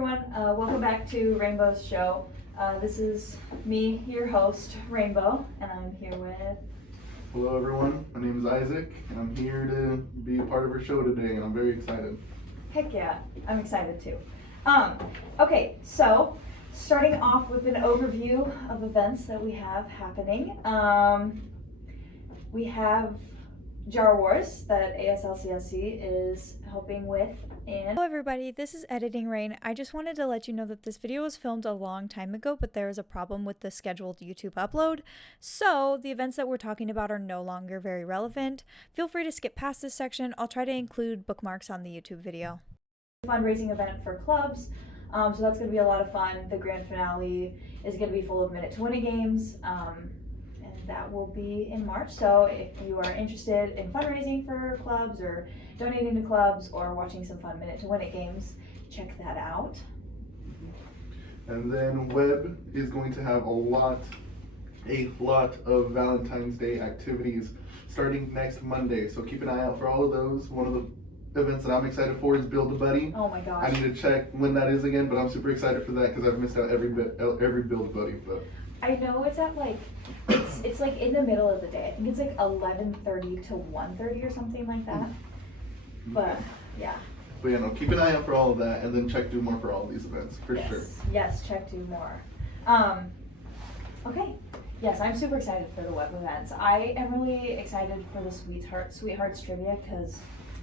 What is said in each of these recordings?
everyone, welcome back to RayneBow's show. This is me, your host, Rainbow, and I'm here with... Hello everyone, my name is Isaac, and I'm here to be a part of our show today, and I'm very excited. Heck yeah, I'm excited too. Okay, so starting off with an overview of events that we have happening. We have Jar Wars that ASLCSC is helping with. Hello everybody, this is Editing Rain. I just wanted to let you know that this video was filmed a long time ago, but there is a problem with the scheduled YouTube upload. So the events that we're talking about are no longer very relevant. Feel free to skip past this section. I'll try to include bookmarks on the YouTube video. Fundraising event for clubs, so that's going to be a lot of fun. The grand finale is going to be full of minute to win it games, and that will be in March. So if you are interested in fundraising for clubs or donating to clubs or watching some fun minute to win it games, check that out. And then Webb is going to have a lot of Valentine's Day activities starting next Monday, so keep an eye out for all of those. One of the events that I'm excited for is Build a Buddy. Oh my gosh. I need to check when that is again, but I'm super excited for that because I've missed out every Build a Buddy. But I know it's at like, it's like in the middle of the day. I think it's like 11:30 to 1:30 or something like that. But yeah. But yeah, no, keep an eye out for all of that, and then check Do More for all of these events, for sure. Yes, check Do More. Okay. Yes, I'm super excited for the web events. I am really excited for the Sweethearts trivia because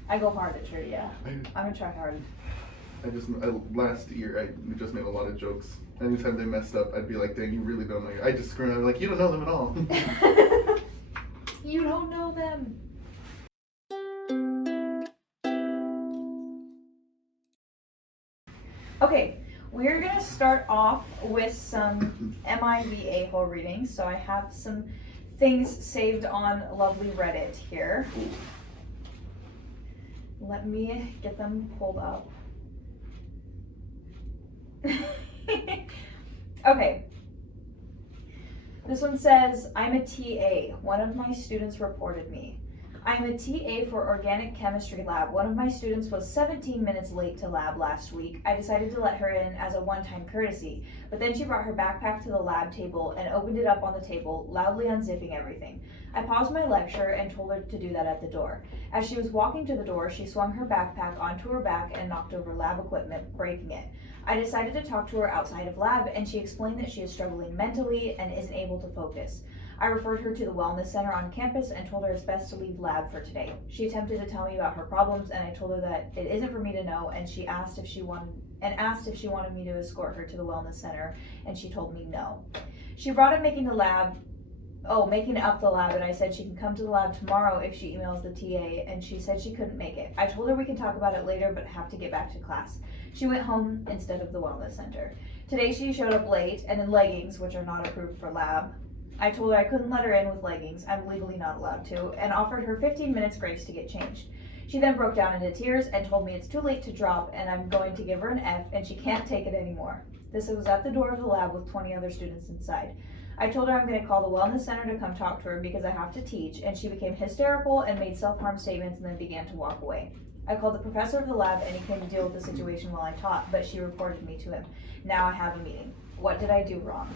I go hard at trivia. I'm gonna try hard. Last year I just made a lot of jokes. Anytime they messed up, I'd be like, dang, you really don't know. I just scream, I'd be like, you don't know them at all. You don't know them. Okay, we're gonna start off with some MIV A-hole readings. So I have some things saved on lovely Reddit here. Let me get them pulled up. Okay. This one says, I'm a TA. One of my students reported me. I'm a TA for organic chemistry lab. One of my students was 17 minutes late to lab last week. I decided to let her in as a one-time courtesy, but then she brought her backpack to the lab table and opened it up on the table, loudly unzipping everything. I paused my lecture and told her to do that at the door. As she was walking to the door, she swung her backpack onto her back and knocked over lab equipment, breaking it. I decided to talk to her outside of lab, and she explained that she is struggling mentally and isn't able to focus. I referred her to the wellness center on campus and told her it's best to leave lab for today. She attempted to tell me about her problems, and I told her that it isn't for me to know, and she asked if she wanted me to escort her to the wellness center, and she told me no. She brought up making up the lab, and I said she can come to the lab tomorrow if she emails the TA, and she said she couldn't make it. I told her we can talk about it later, but have to get back to class. She went home instead of the wellness center. Today she showed up late and in leggings, which are not approved for lab. I told her I couldn't let her in with leggings, I'm legally not allowed to, and offered her 15 minutes grace to get changed. She then broke down into tears and told me it's too late to drop and I'm going to give her an F and she can't take it anymore. This was at the door of the lab with 20 other students inside. I told her I'm going to call the wellness center to come talk to her because I have to teach, and she became hysterical and made self-harm statements and then began to walk away. I called the professor of the lab and he came to deal with the situation while I taught, but she reported me to him. Now I have a meeting. What did I do wrong?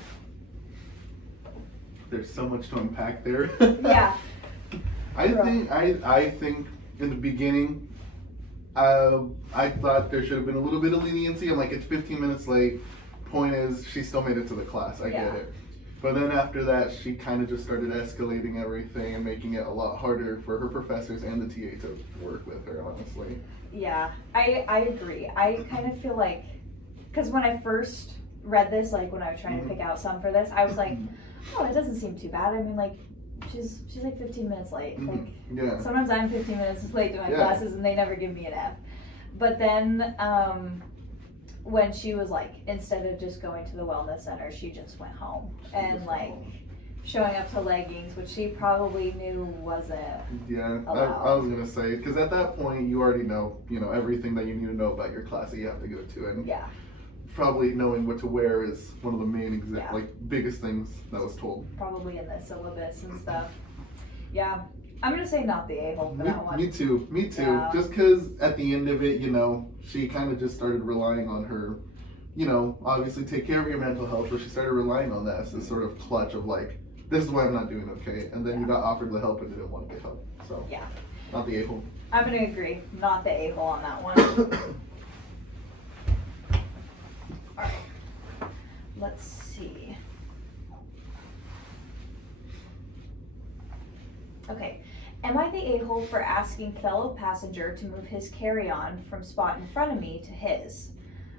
There's so much to unpack there. Yeah. I think in the beginning, I thought there should have been a little bit of leniency. I'm like, it's 15 minutes late. Point is, she still made it to the class. I get it. But then after that, she kind of just started escalating everything and making it a lot harder for her professors and the TA to work with her, honestly. Yeah, I agree. I kind of feel like, because when I first read this, like when I was trying to pick out some for this, I was like, oh, it doesn't seem too bad. I mean, like, she's like 15 minutes late. Like, sometimes I'm 15 minutes late to my classes and they never give me an F. But then, when she was like, instead of just going to the wellness center, she just went home and like showing up to leggings, which she probably knew wasn't allowed. I was gonna say, because at that point you already know everything that you need to know about your class that you have to go to, and probably knowing what to wear is one of the main biggest things that was told. Probably in the syllabus and stuff. Yeah. I'm gonna say not the a-hole for that one. Me too. Yeah. Just because at the end of it, she kind of just started relying on her you know, obviously take care of your mental health, but she started relying on that as this sort of clutch of like, this is why I'm not doing okay. And then you got offered the help and didn't want to get help. So, Yeah. not the a-hole. I'm gonna agree, not the a-hole on that one. Alright, let's see. Okay, am I the a-hole for asking fellow passenger to move his carry-on from spot in front of me to his?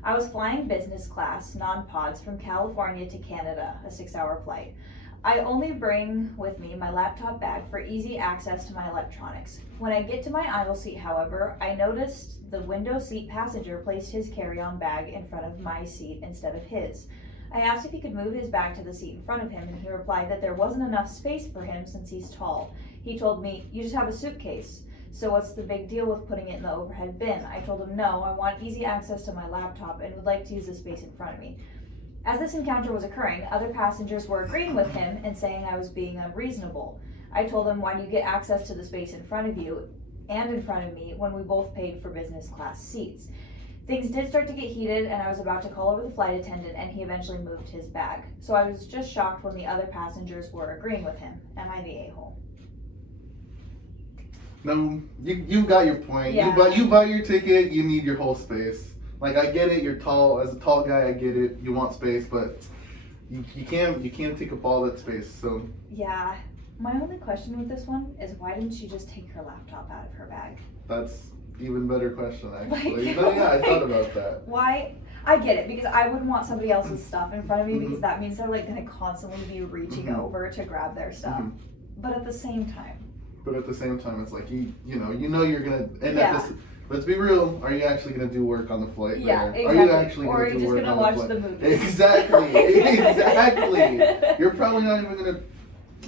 I was flying business class, non-pods, from California to Canada, a 6-hour flight. I only bring with me my laptop bag for easy access to my electronics. When I get to my aisle seat, however, I noticed the window seat passenger placed his carry-on bag in front of my seat instead of his. I asked if he could move his bag to the seat in front of him, and he replied that there wasn't enough space for him since he's tall. He told me, "You just have a suitcase, so what's the big deal with putting it in the overhead bin?" I told him, "No, I want easy access to my laptop and would like to use the space in front of me." As this encounter was occurring, other passengers were agreeing with him and saying I was being unreasonable. I told him, "Why do you get access to the space in front of you and in front of me when we both paid for business class seats?" Things did start to get heated, and I was about to call over the flight attendant, and he eventually moved his bag. So I was just shocked when the other passengers were agreeing with him. Am I the a-hole? No, you got your point. Yeah. You buy your ticket, you need your whole space. Like, I get it, you're tall. As a tall guy, I get it. You want space, but you can't take up all that space. So Yeah. My only question with this one is, why didn't she just take her laptop out of her bag? that's even better question, actually. Like, But yeah, I thought about that. Why? I get it, because I wouldn't want somebody else's stuff in front of me, because Mhm. that means they're like gonna constantly be reaching Mhm. over to grab their stuff. Mhm. But at the same time, But at the same time, it's like you know you're gonna and Yeah. at this. Let's be real. Are you actually gonna do work on the flight? Yeah, there? exactly. Are you actually Or gonna are you do just work gonna on watch the flight? the movies? Exactly. Exactly. You're probably not even gonna.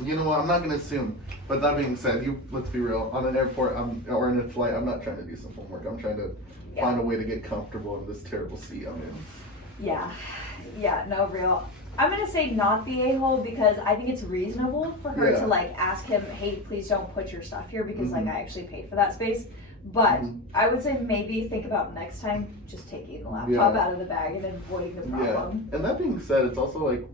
You know what? I'm not gonna assume. But that being said, let's be real. On an airport, or in a flight, I'm not trying to do some homework. I'm trying to Yeah. find a way to get comfortable in this terrible seat I'm in. yeah, no, real. I'm gonna say not the a-hole, because I think it's reasonable for her Yeah. to like ask him, "Hey, please don't put your stuff here," because like Mhm. I actually paid for that space. But Mhm. I would say maybe think about next time just taking the laptop Yeah. out of the bag and avoiding the Yeah. problem. And that being said, it's also like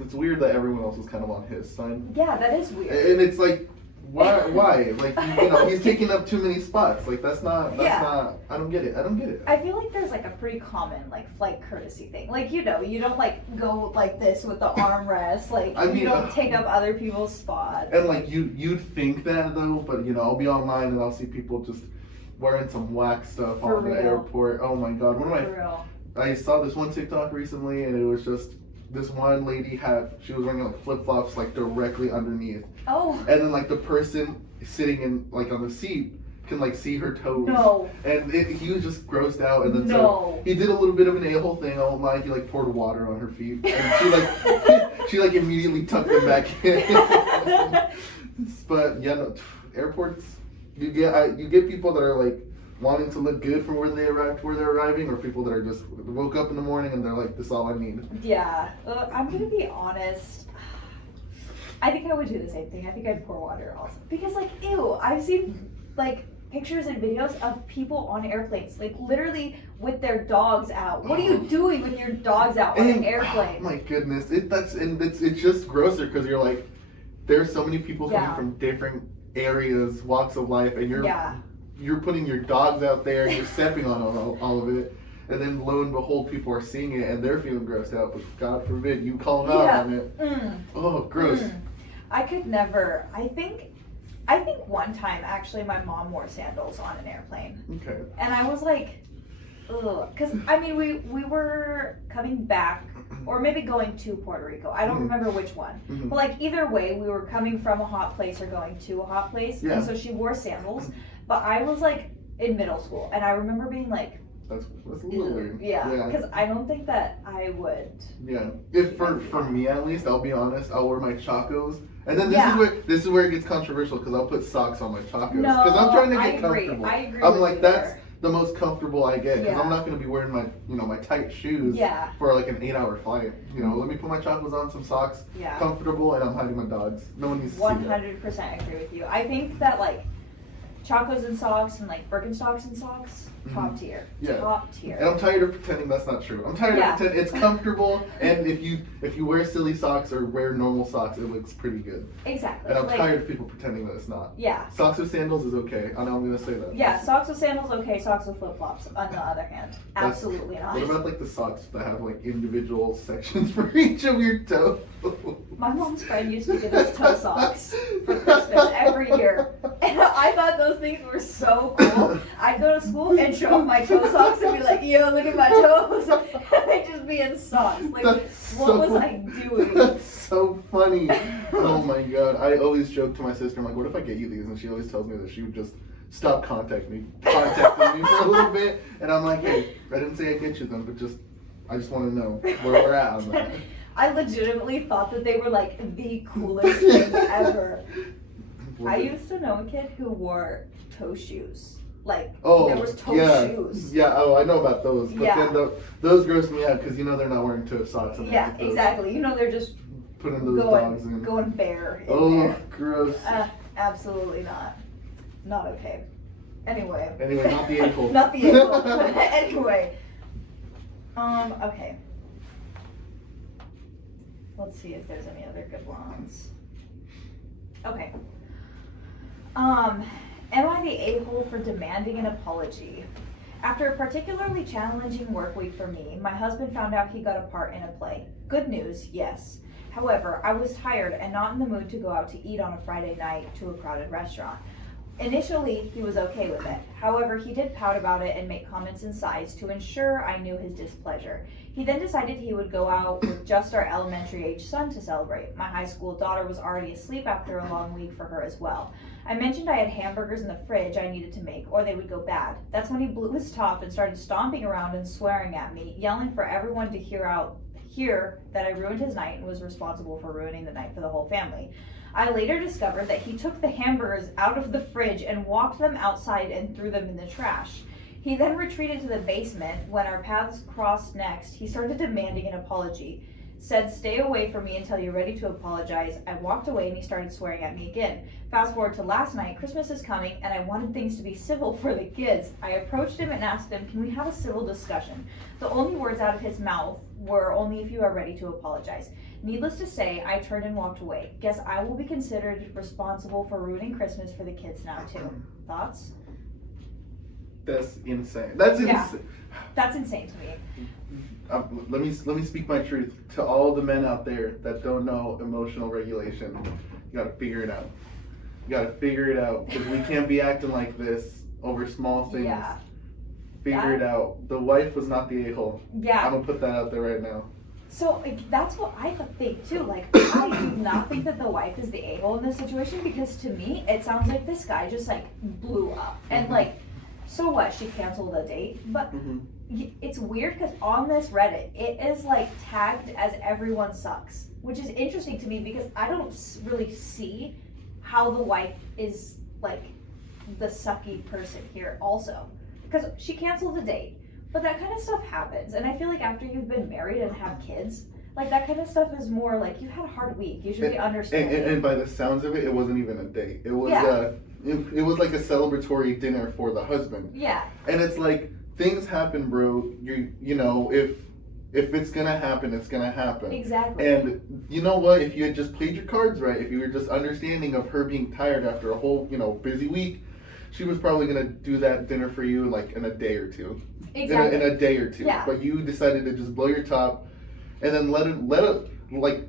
it's weird that everyone else was kind of on his side. Yeah, that is weird. And it's like, why? Like, you know, he's taking up too many spots. Like, that's not. I don't get it. I feel like there's like a pretty common like flight courtesy thing. Like, you know, you don't like go like this with the armrest. Like, I mean, you don't take up other people's spots. And like you'd think that though, but you know, I'll be online and I'll see people just wearing some whack stuff For on the real. airport. Oh my god, For real. I saw this one TikTok recently, and it was just this one lady she was wearing like flip flops like directly underneath, Oh and then like the person sitting in like on the seat can like see her toes. no. And he was just grossed out, and then No. so he did a little bit of an a-hole thing. I won't lie. He like poured water on her feet, and she like immediately tucked them back in. But yeah, no, airports you get people that are like wanting to look good from where they arrived to where they're arriving, or people that are just woke up in the morning and they're like, "This is all I need." Yeah, I'm gonna be honest. I think I would do the same thing. I think I'd pour water also, because like, ew, I've seen like pictures and videos of people on airplanes, like literally with their dogs out. What are you doing with your dogs out on an And, airplane? oh my goodness, it's just grosser because you're like, there's so many people coming Yeah. from different areas, walks of life, and Yeah. you're putting your dogs out there and you're stepping on all of it, and then lo and behold, people are seeing it and they're feeling grossed out. But God forbid you call them out Yeah. on it. Mm. Oh, gross. Mm. I could never. I think one time actually my mom wore sandals on an airplane. Okay. And I was like, ugh. Because, I mean, we were coming back, or maybe going to Puerto Rico. I don't Mhm. remember which one. Mhm. But, like, either way, we were coming from a hot place or going to a hot place. Yeah. And so she wore sandals. But I was, like, in middle school. And I remember being like, That's a little ugh. weird. Yeah. Because I don't think that I would. Yeah. If for me at least, I'll be honest, I'll wear my chacos. And then Yeah. this is where it gets controversial because I'll put socks on my chacos. No, Because I'm trying to I get agree. comfortable. I agree I'm with like, you that's there. the most comfortable I get because Yeah. I'm not going to be wearing my my tight shoes Yeah. for like an 8-hour flight. You know, let me put my chacos on, some socks, Yeah. comfortable, and I'm hiding my dogs. No one needs to see that. 100% agree with you. I think that, like, Chacos and socks and like Birkenstocks and socks, top tier. Yeah. Top tier. And I'm tired of pretending that's not true. I'm tired of pretending it's comfortable, and if you wear silly socks or wear normal socks, it looks pretty good. Exactly. And I'm tired of people pretending that it's not. Yeah. Socks with sandals is okay. I know I'm gonna say that. Yeah, socks with sandals okay, socks with flip flops on the other hand. Absolutely not. What about like the socks that have like individual sections for each of your toes? My mom's friend used to give us toe socks for Christmas every year. And I thought those things were so cool. I'd go to school and show off my toe socks and be like, yo, look at my toes. And they'd just be in socks. Like, what was I doing? That's so funny. Oh my god. I always joke to my sister, I'm like, what if I get you these? And she always tells me that she would just stop contacting me for a little bit. And I'm like, hey, I didn't say I'd get you them, but I just want to know where we're at on that. I legitimately thought that they were like the coolest thing ever. I used to know a kid who wore toe shoes. Like, there was toe shoes. Yeah, I know about those. But then those gross me out because they're not wearing toe socks. Yeah, exactly. They're just putting those dogs in. Going bare in there. Gross. Absolutely not. Not okay. Anyway, not the ankle. Not the ankle. Anyway. Okay. Let's see if there's any other good ones. Okay. Am I the a-hole for demanding an apology? After a particularly challenging work week for me, my husband found out he got a part in a play. Good news, yes. However, I was tired and not in the mood to go out to eat on a Friday night to a crowded restaurant. Initially, he was okay with it. However, he did pout about it and make comments and sighs to ensure I knew his displeasure. He then decided he would go out with just our elementary-age son to celebrate. My high school daughter was already asleep after a long week for her as well. I mentioned I had hamburgers in the fridge I needed to make, or they would go bad. That's when he blew his top and started stomping around and swearing at me, yelling for everyone to hear that I ruined his night and was responsible for ruining the night for the whole family. I later discovered that he took the hamburgers out of the fridge and walked them outside and threw them in the trash. He then retreated to the basement. When our paths crossed next, he started demanding an apology. Said, stay away from me until you're ready to apologize. I walked away and he started swearing at me again. Fast forward to last night, Christmas is coming and I wanted things to be civil for the kids. I approached him and asked him, can we have a civil discussion? The only words out of his mouth were, only if you are ready to apologize. Needless to say, I turned and walked away. Guess I will be considered responsible for ruining Christmas for the kids now too. Thoughts? That's insane. That's insane. Yeah, that's insane to me. Let me speak my truth to all the men out there that don't know emotional regulation. You gotta figure it out. You gotta figure it out because we can't be acting like this over small things. Yeah. Figure it out. The wife was not the a-hole. Yeah. I'm gonna put that out there right now. So that's what I think too. Like, I do not think that the wife is the a-hole in this situation because to me, it sounds like this guy just like blew up. And like, so what? She canceled a date, but it's weird because on this Reddit, it is like tagged as everyone sucks, which is interesting to me because I don't really see how the wife is like the sucky person here also. Because she canceled a date, but that kind of stuff happens. And I feel like after you've been married and have kids, like that kind of stuff is more like you had a hard week. You should be understanding. And by the sounds of it, it wasn't even a date. It was it was like a celebratory dinner for the husband. Yeah. And it's like things happen, bro. You know if it's gonna happen, it's gonna happen. Exactly. And you know what? If you had just played your cards right, if you were just understanding of her being tired after a whole busy week, she was probably gonna do that dinner for you like in a day or two. Exactly. In a day or two. Yeah. But you decided to just blow your top, and then let it like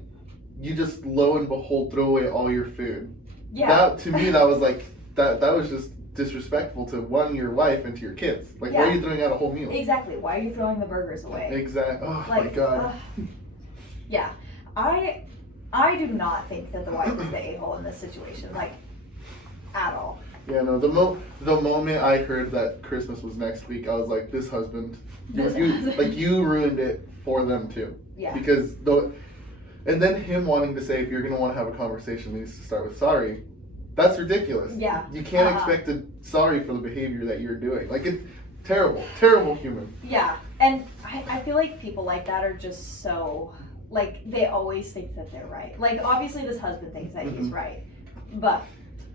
you just lo and behold throw away all your food. Yeah. That to me that was like that was just disrespectful to your wife and to your kids. Like why are you throwing out a whole meal? Exactly. Why are you throwing the burgers away? Exactly. Oh like, my god. Yeah. I do not think that the wife is the a-hole in this situation, like at all. Yeah, no. The moment I heard that Christmas was next week, I was like, "This husband, you ruined it for them too." Yeah. Because and then him wanting to say, if you're gonna want to have a conversation, it needs to start with sorry. That's ridiculous. Yeah. You can't expect a sorry for the behavior that you're doing. Like it's terrible, terrible human. Yeah, and I feel like people like that are just so like they always think that they're right. Like obviously this husband thinks that he's right, but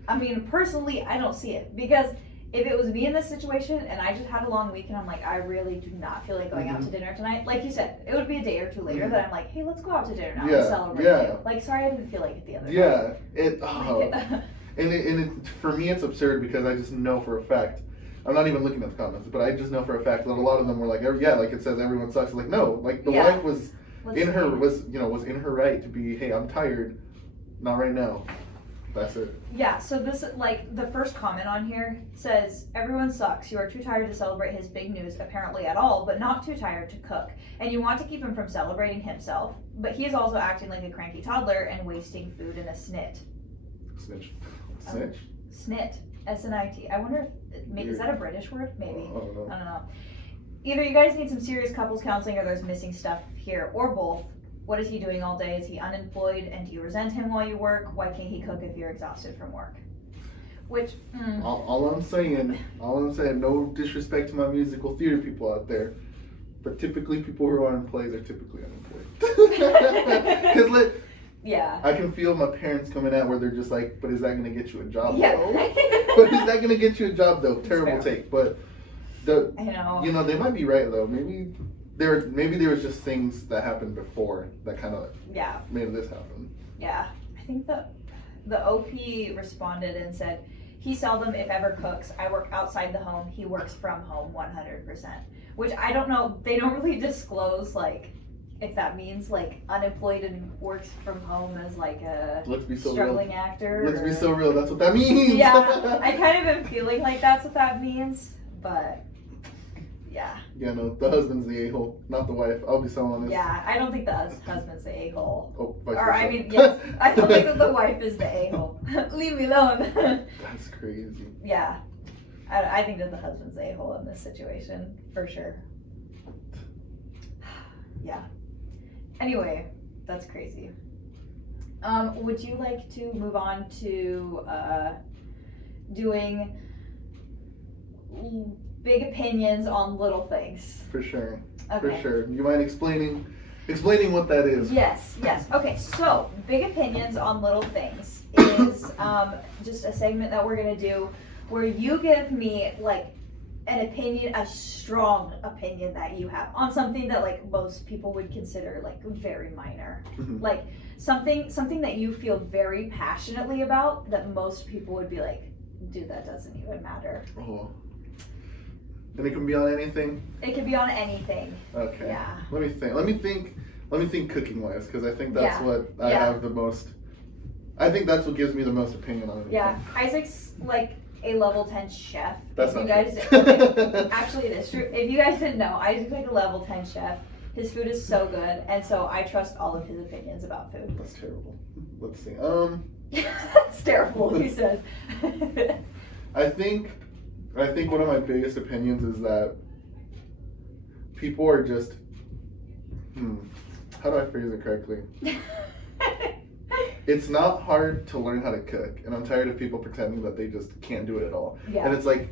I mean, personally, I don't see it, because if it was me in this situation and I just had a long weekend, I'm like, I really do not feel like going out to dinner tonight. Like you said, it would be a day or two later that I'm like, hey, let's go out to dinner now and celebrate you. Like, sorry, I didn't feel like it the other day. And it, for me, it's absurd because I just know for a fact. I'm not even looking at the comments, but I just know for a fact that a lot of them were like, yeah, like it says everyone sucks. Like, no, like the wife was in her right to be, hey, I'm tired, not right now. That's it. Yeah, so this, like, the first comment on here says, everyone sucks. You are too tired to celebrate his big news, apparently at all, but not too tired to cook. And you want to keep him from celebrating himself, but he is also acting like a cranky toddler and wasting food in a snit. Snitch. Snitch? Snit. S-N-I-T. I wonder if, is that a British word? Maybe. I don't know. I don't know. Either you guys need some serious couples counseling or there's missing stuff here, or both. What is he doing all day? Is he unemployed? And do you resent him while you work? Why can't he cook if you're exhausted from work? Which, all I'm saying, no disrespect to my musical theater people out there, but typically people who are unemployed are typically unemployed. Because yeah. I can feel my parents coming out where they're just like, but is that going to get you a job though? But is that going to get you a job though? Terrible take. But I know. You know, they might be right though. Maybe there was just things that happened before that kind of made this happen. Yeah. I think the OP responded and said, he seldom, if ever, cooks. I work outside the home. He works from home 100%. Which I don't know. They don't really disclose, like, if that means, like, unemployed and works from home as, like, a struggling actor. Let's be so real. That's what that means. Yeah. I kind of am feeling like that's what that means. But, yeah. Yeah, no, the husband's the a-hole, not the wife. I'll be so honest. Yeah, I don't think the husband's the a-hole. Oh, vice or, versa. I mean, yes. I don't think that the wife is the a-hole. Leave me alone. That's crazy. Yeah. I think that the husband's the a-hole in this situation, for sure. Yeah. Anyway, that's crazy. Would you like to move on to doing big opinions on little things? For sure. Okay. For sure. You mind explaining what that is? Yes. Okay, so big opinions on little things is just a segment that we're gonna do where you give me like an opinion, a strong opinion that you have on something that like most people would consider like very minor. Mm-hmm. Like something that you feel very passionately about that most people would be like, dude, that doesn't even matter. Oh. And it can be on anything? It could be on anything. Okay. Yeah. Let me think cooking wise, because I think that's what I have the most. I think that's what gives me the most opinion on it. Yeah. Isaac's like a level 10 chef. That's if not you guys true. Actually, it is true. If you guys didn't know, Isaac's like a level 10 chef. His food is so good, and so I trust all of his opinions about food. That's terrible. Let's see. That's terrible, he says. I think one of my biggest opinions is that people are just how do I phrase it correctly? It's not hard to learn how to cook, and I'm tired of people pretending that they just can't do it at all. Yeah. And it's like,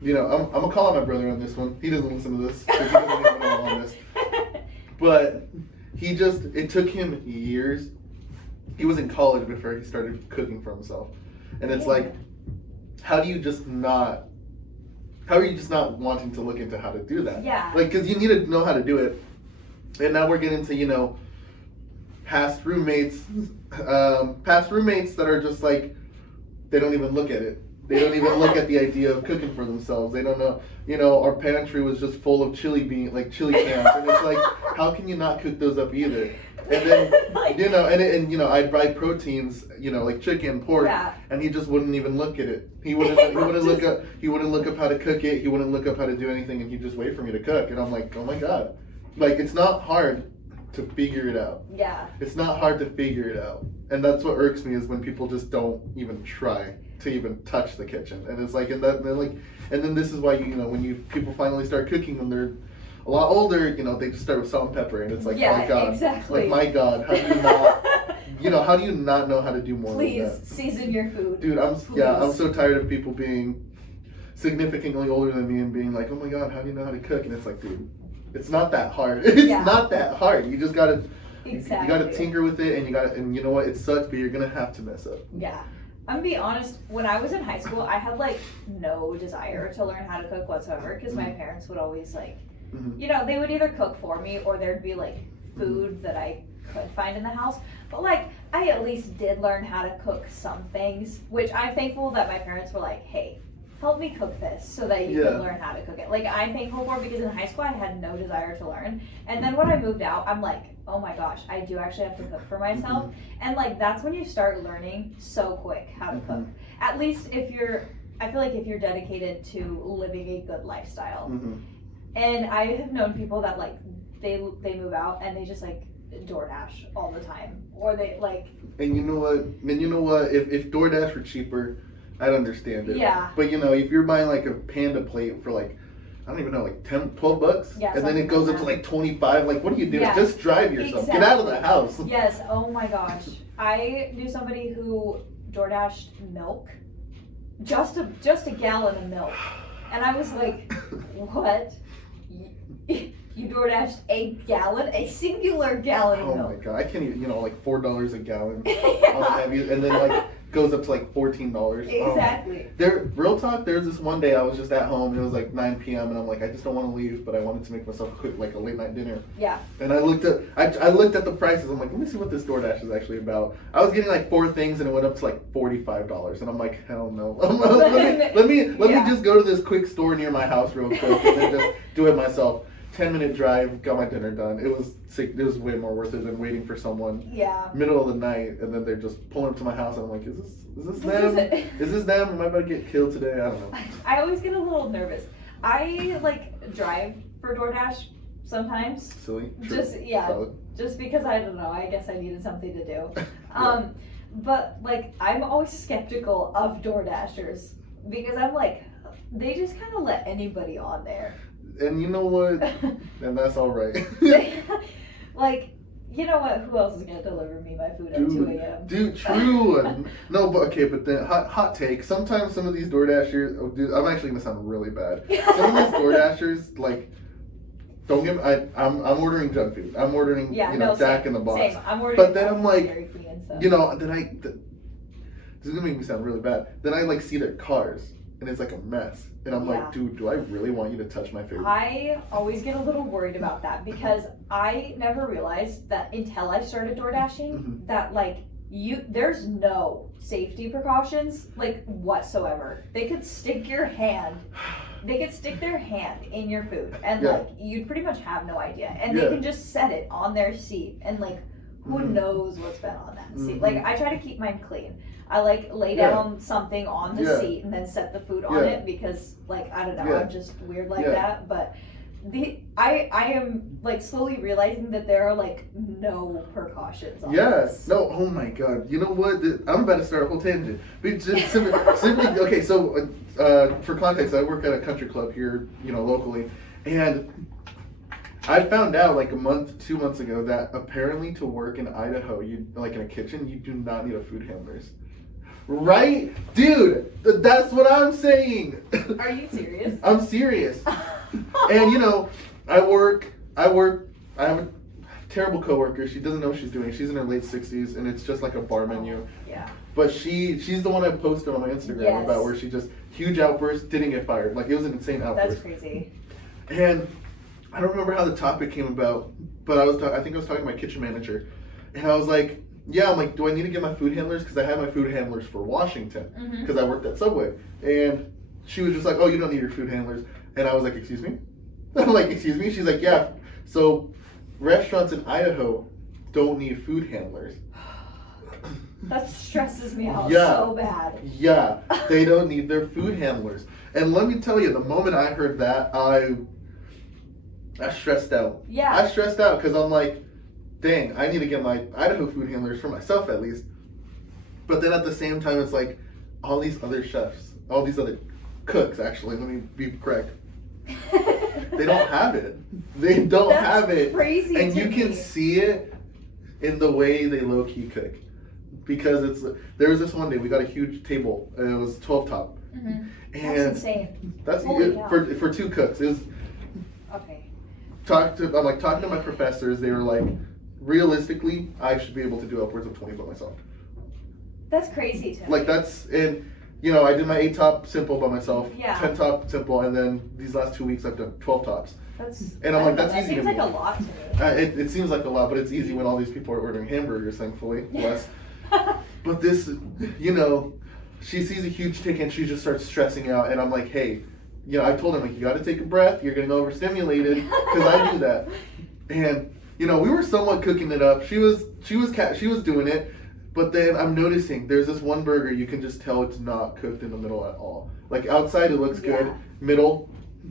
you know, I'm gonna call out my brother on this one. He doesn't listen to this, because he doesn't even know all this. But it took him years. He was in college before he started cooking for himself. And it's like, how are you just not wanting to look into how to do that? Yeah. Like, because you need to know how to do it. And now we're getting to, you know, past roommates that are just like, they don't even look at it. They don't even look at the idea of cooking for themselves. They don't know, you know, our pantry was just full of chili cans. And it's like, how can you not cook those up either? And then, you know, and you know, I'd buy proteins, you know, like chicken, pork, and he just wouldn't even look at it. He wouldn't look up how to cook it. He wouldn't look up how to do anything, and he'd just wait for me to cook. And I'm like, oh my God. Like, it's not hard to figure it out. Yeah. It's not hard to figure it out. And that's what irks me, is when people just don't even try to even touch the kitchen. And it's like, and then this is why, you know, when people finally start cooking when they're a lot older, you know, they just start with salt and pepper, and it's like, my God, exactly. like, my God, how do you not, you know, how do you not know how to do more Please than that? season your food. Dude, I'm so tired of people being significantly older than me and being like, oh my God, how do you know how to cook? And it's like, dude, it's not that hard. It's not that hard. You just gotta, you gotta tinker with it, and and you know what? It sucks, but you're gonna have to mess up. Yeah. I'm gonna be honest, when I was in high school, I had like no desire to learn how to cook whatsoever because my parents would always like, you know, they would either cook for me or there'd be like food that I could find in the house. But like, I at least did learn how to cook some things, which I'm thankful that my parents were like, hey, help me cook this so that you can learn how to cook it. Like, I'm thankful for it because in high school I had no desire to learn. And then when I moved out, I'm like, oh my gosh, I do actually have to cook for myself. And like, that's when you start learning so quick how to cook. At least if you're, I feel like if you're dedicated to living a good lifestyle. And I have known people that like, they move out and they just like DoorDash all the time. Or they like. And you know what? If DoorDash were cheaper, I'd understand it. Yeah. But you know, if you're buying like a Panda plate for like, I don't even know, like 10, 12 bucks? Yeah, and then it goes up to like 25, like what do you do? Yeah. Just drive yourself. Get out of the house. Yes, oh my gosh. I knew somebody who DoorDashed milk. Just a gallon of milk. And I was like, what? You DoorDashed a singular gallon of milk. Oh my god, I can't even, you know, like $4 a gallon. Yeah. And then like goes up to like $14. Exactly. Real talk, there's this one day I was just at home, it was like 9 p.m. and I'm like, I just don't want to leave, but I wanted to make myself a quick, like a late night dinner. Yeah. And I looked at the prices, I'm like, let me see what this DoorDash is actually about. I was getting like 4 things and it went up to like $45. And I'm like, hell no. let me just go to this quick store near my house real quick and then just do it myself. 10-minute drive, got my dinner done. It was way more worth it than waiting for someone. Yeah. Middle of the night, and then they're just pulling up to my house, and I'm like, is this them? Is this them? Am I about to get killed today? I don't know. I always get a little nervous. I like drive for DoorDash sometimes. Silly. True. Just because I don't know. I guess I needed something to do. But like, I'm always skeptical of DoorDashers because I'm like, they just kind of let anybody on there. And you know what? And that's all right. Like, you know what? Who else is gonna deliver me my food at 2 a.m.? Dude, true. No, but okay, but then hot take. Sometimes some of these DoorDashers, I'm actually gonna sound really bad. Some of these DoorDashers, like, don't get me. I'm ordering junk food. I'm ordering Jack in the Box. Same. I'm ordering. But then I'm like, Dairy Queen and stuff. you know, this is gonna make me sound really bad. Then I like see their cars. And it's like a mess. And I'm like, dude, do I really want you to touch my food? I always get a little worried about that because I never realized that until I started DoorDashing that like there's no safety precautions like whatsoever. They could stick their hand in your food and like you'd pretty much have no idea. And they can just set it on their seat and like who knows what's been on that seat. Like I try to keep mine clean. I like lay down something on the seat and then set the food on it because like I don't know, I'm just weird like that. But I am like slowly realizing that there are like no precautions on this. No, oh my god. You know what? I'm about to start a whole tangent. But just simply okay, so for context, I work at a country club here, you know, locally, and I found out like 2 months ago that apparently to work in Idaho, you like in a kitchen, you do not need a food handlers. Right? Dude, that's what I'm saying. Are you serious? I'm serious. And you know, I have a terrible coworker. She doesn't know what she's doing. She's in her late 60s and it's just like a bar menu. Yeah. But she's the one I posted on my Instagram about where she just huge outburst, didn't get fired. Like it was an insane outburst. That's crazy. And I don't remember how the topic came about, but I think I was talking to my kitchen manager, and I was like, yeah, I'm like, do I need to get my food handlers? Because I had my food handlers for Washington, because I worked at Subway. And she was just like, oh, you don't need your food handlers. And I was like, excuse me? I'm like, excuse me? She's like, yeah. So restaurants in Idaho don't need food handlers. That stresses me out so bad. Yeah, they don't need their food handlers. And let me tell you, the moment I heard that, I stressed out. Yeah. I stressed out because I'm like, dang, I need to get my Idaho food handlers for myself at least. But then at the same time, it's like all these other chefs, all these other cooks, actually, let me be correct. They don't have it. They don't have it. That's crazy. And you can see it in the way they low-key cook. Because there was this one day, we got a huge table, and it was 12 top. And that's insane. That's for 2 cooks. It was, okay. I'm like talking to my professors. They were like, realistically, I should be able to do upwards of 20 by myself. That's crazy to me. Like that's, and you know, I did my 8 top simple by myself, Yeah. 10 top simple, and then these last 2 weeks I've done 12 tops. That's, And I'm like, that's that easy to seems me. like a lot to me. It seems like a lot, but it's easy when all these people are ordering hamburgers, thankfully, less. But this, you know, she sees a huge tick and she just starts stressing out, and I'm like, hey, you know, I told him, like, you got to take a breath, you're getting overstimulated, because I do that. And, you know, we were somewhat cooking it up. She was doing it, but then I'm noticing there's this one burger you can just tell it's not cooked in the middle at all. Like, outside it looks good, middle,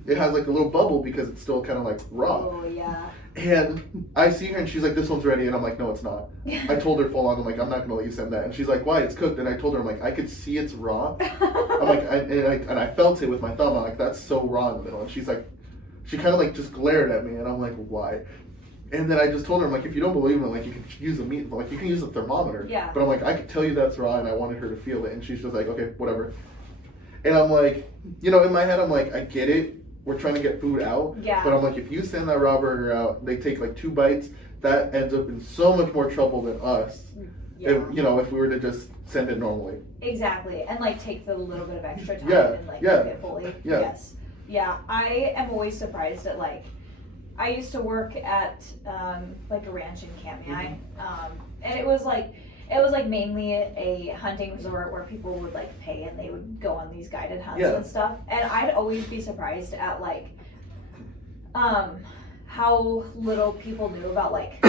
it has like a little bubble because it's still kind of like raw. Oh, yeah. And I see her and she's like, this one's ready. And I'm like, no, it's not. I told her full on, I'm like, I'm not going to let you send that. And she's like, why? It's cooked. And I told her, I'm like, I could see it's raw. I'm like, and I felt it with my thumb. I'm like, that's so raw in the middle. And she's like, she kind of like just glared at me. And I'm like, why? And then I just told her, I'm like, if you don't believe me, like, you can use a meat, like, you can use a thermometer. Yeah. But I'm like, I could tell you that's raw. And I wanted her to feel it. And she's just like, okay, whatever. And I'm like, you know, in my head, I'm like, I get it. We're trying to get food out. Yeah. But I'm like, if you send that raw burger out, they take like 2 bites, that ends up in so much more trouble than us. Yeah. If, you know, if we were to just send it normally. Exactly. And like take the little bit of extra time Yeah, and like yeah, cook it fully. yeah. Yes. Yeah. I am always surprised at like, I used to work at like a ranch in Kamei, and it was like mainly a hunting resort where people would like pay and they would go on these guided hunts and stuff. And I'd always be surprised at like how little people knew about like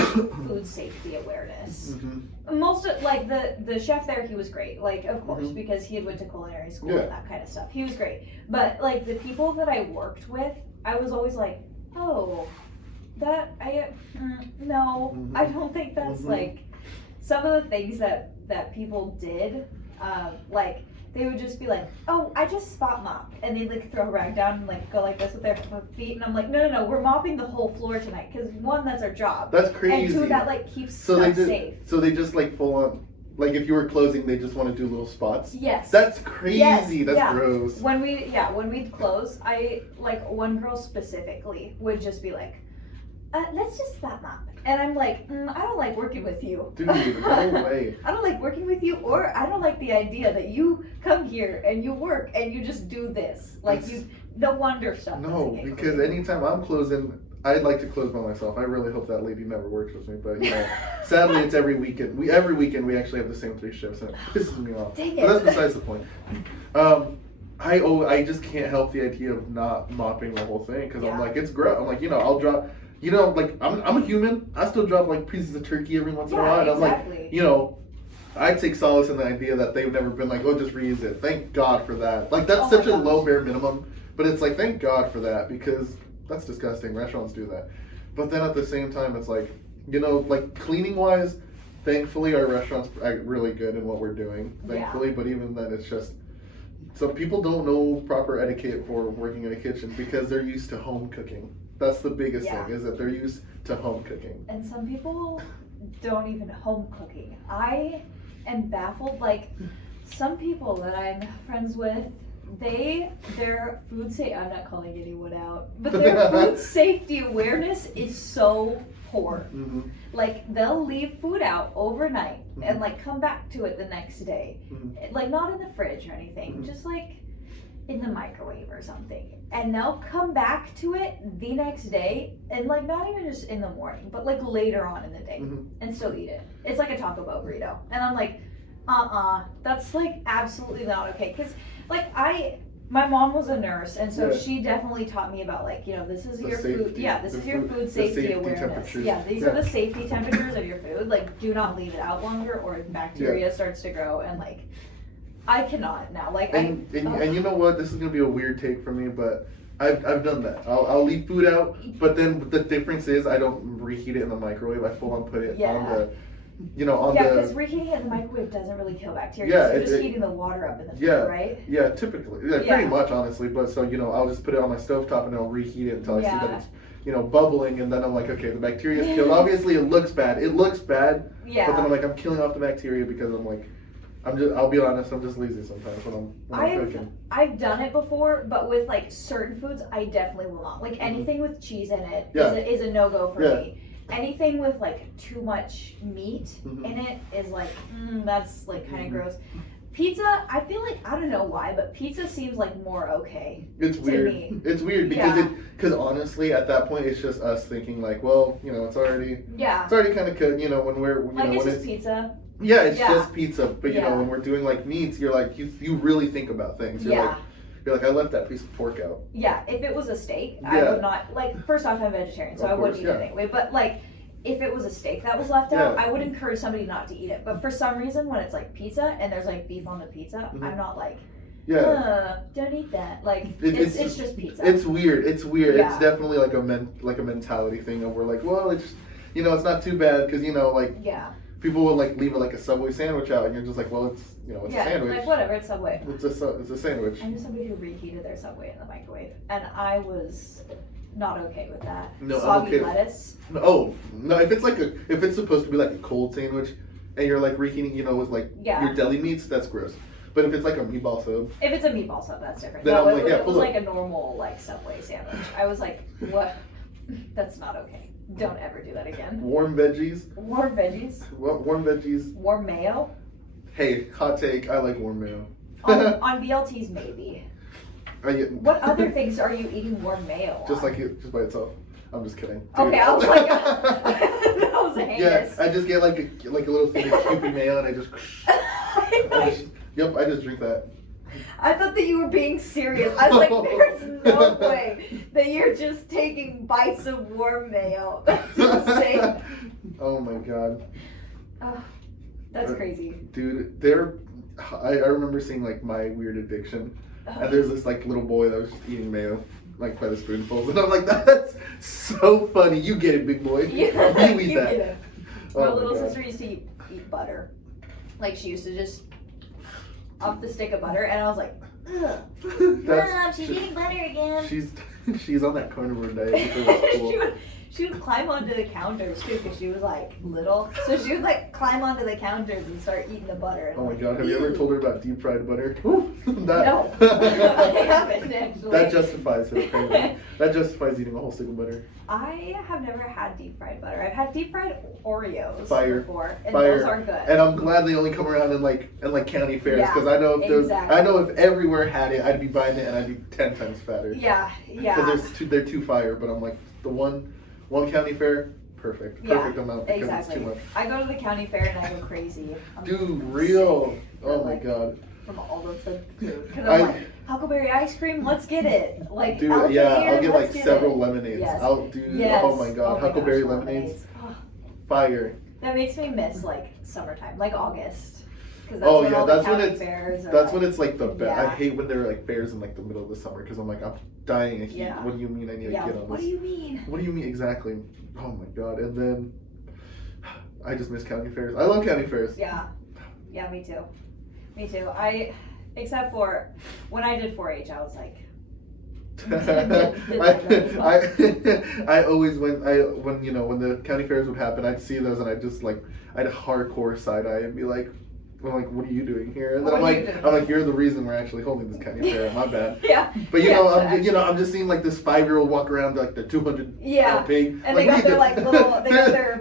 food safety awareness. Mm-hmm. Most of like the chef there, he was great, like of course, because he had went to culinary school and that kind of stuff. He was great. But like the people that I worked with, I was always like, oh, that no, I don't think that's like some of the things that people did, like they would just be like, oh, I just spot mop, and they'd like throw a rag down and like go like this with their feet, and I'm like, no, we're mopping the whole floor tonight, because 1, that's our job. That's crazy. And 2, that like keeps stuff safe. So they just like full on, like if you were closing, they just want to do little spots. Yes. That's crazy. Yes, That's gross. When we'd close, I like one girl specifically would just be like, let's just spot mop. And I'm like, I don't like working with you. Dude, no way. I don't like working with you, or I don't like the idea that you come here and you work and you just do this. Like, no wonder stuff doesn't get because clean. anytime I'm closing, I'd like to close by myself. I really hope that lady never works with me, but you know, sadly it's every weekend. Every weekend we actually have the same 3 shifts, and it pisses me off. Dang But it. that's besides the point. I just can't help the idea of not mopping the whole thing, because I'm like, it's gross. I'm like, you know, I'll drop. You know, like, I'm a human. I still drop, like, pieces of turkey every once in a while. And exactly. I'm like, you know, I take solace in the idea that they've never been like, oh, just reuse it. Thank God for that. Like, that's such a low bare minimum. But it's like, thank God for that, because that's disgusting. Restaurants do that. But then at the same time, it's like, you know, like, cleaning-wise, thankfully our restaurants are really good in what we're doing. Thankfully. But even then, it's just... Some people don't know proper etiquette for working in a kitchen because they're used to home cooking. That's the biggest thing, is that they're used to home cooking. And some people don't even home cooking. I am baffled. Like, some people that I'm friends with, their food safety, I'm not calling anyone out, but their food safety awareness is so poor. Mm-hmm. Like, they'll leave food out overnight and like come back to it the next day. Like, not in the fridge or anything, just like in the microwave or something. And they'll come back to it the next day, and like not even just in the morning, but like later on in the day, and still eat it. It's like a Taco Bell burrito. And I'm like, that's like absolutely not okay. Because like my mom was a nurse, and so she definitely taught me about like, you know, this is your food. Yeah, this is your food safety awareness. Yeah, these are the safety temperatures of your food. Like, do not leave it out longer, or bacteria starts to grow, and like, I cannot now. Like, and you know what? This is gonna be a weird take for me, but I've done that. I'll leave food out, but then the difference is I don't reheat it in the microwave. I full on put it on the, you know, on the. Yeah, because reheating it in the microwave doesn't really kill bacteria. Yeah, so you're just heating the water up in the food, right? Yeah, typically, pretty much, honestly. But so, you know, I'll just put it on my stovetop and I'll reheat it until I see that it's, you know, bubbling, and then I'm like, okay, the bacteria is killed. Obviously, it looks bad. Yeah. But then I'm like, I'm killing off the bacteria because I'm like, I'll be honest, I'm just lazy sometimes when I'm cooking. I've done it before, but with like certain foods, I definitely will not. Like anything with cheese in it is a no-go for me. anything with like too much meat in it is like, that's like kind of gross. Pizza, I feel like, I don't know why, but pizza seems like more okay. It's weird. Me. It's weird because honestly, at that point, it's just us thinking like, well, you know, it's already kind of good. You know, when we're it's just pizza. Yeah, it's just pizza. But you know, when we're doing like meats, you're like you really think about things. You're like, I left that piece of pork out. Yeah, if it was a steak, I would not, like, first off, I'm vegetarian, so I wouldn't eat it anyway. But like, if it was a steak that was left out, I would encourage somebody not to eat it. But for some reason, when it's like pizza and there's like beef on the pizza, I'm not like, don't eat that. Like, it's just pizza. It's weird. It's weird. Yeah. It's definitely like a mentality thing of we're like, well, it's, you know, it's not too bad because, you know, like, people will like leave like a Subway sandwich out and you're just like, well, it's, you know, it's a sandwich. Like, whatever, it's Subway. It's a sandwich. I knew somebody who reheated their Subway in the microwave, and I was not okay with that. No, Soggy lettuce. Oh no! If it's supposed to be like a cold sandwich, and you're like reheating, you know, with like your deli meats, that's gross. But if it's like a meatball sub, if it's a meatball sub, that's different. Then No, I'm like, it was like a normal like Subway sandwich. I was like, what? That's not okay. Don't ever do that again. Warm veggies. Warm veggies. Warm veggies. Warm mayo. Hey, hot take. I like warm mayo. On BLTs, maybe. What other things are you eating warm mayo on? Just like it, just by itself. I'm just kidding. Okay, I was like, that was heinous. Yeah, I just get like a little thing of Kewpie mayo and I just I just drink that. I thought that you were being serious. I was like, there's no way that you're just taking bites of warm mayo. That's insane. Oh my god. That's crazy. Dude, I remember seeing like My Weird Addiction. And there's this like little boy that was just eating mayo, like by the spoonfuls, and I'm like, that's so funny. You get it, big boy. Yeah, you eat that. My little sister used to eat butter. Like she used to just off the stick of butter, and I was like, ugh. Mom, she's eating butter again. She's on that carnivore diet. Cool. She would climb onto the counters too, because she was like little. So she would like climb onto the counters and start eating the butter. And oh my god, have you ever told her about deep fried butter? No, I haven't actually. That justifies it. That justifies eating a whole stick of butter. I have never had deep fried butter. I've had deep fried Oreos before, and Fire. those are good. And I'm glad they only come around in like county fairs, because I know if I know if everywhere had it, I'd be buying it and I'd be 10 times fatter. Yeah. Because they're too fire, but I'm like the one county fair, perfect amount, because it's too much. I go to the county fair and I go crazy. Dude, real. Oh my god. From all of the food, because I'm like, Huckleberry ice cream, let's get it. Like, dude, I'll get like several lemonades. Yes. Oh my god, Huckleberry lemonades. Fire. That makes me miss like summertime, like August. That's when all the county fairs are. That's when it's like the best. I hate when there are like fairs in like the middle of the summer, because I'm like, I'm dying of heat. What do you mean I need to get on this? What do you mean? What do you mean exactly? Oh my god. And then I just miss county fairs. I love county fairs. Yeah, me too. Except for when I did 4-H, I was like, I always when the county fairs would happen, I'd see those and I'd hardcore side eye and be like, what are you doing here? And then I'm like, you're the reason we're actually holding this county fair. My bad. Yeah. But I'm just seeing like this 5-year-old walk around like the 200 pound pig. And they got their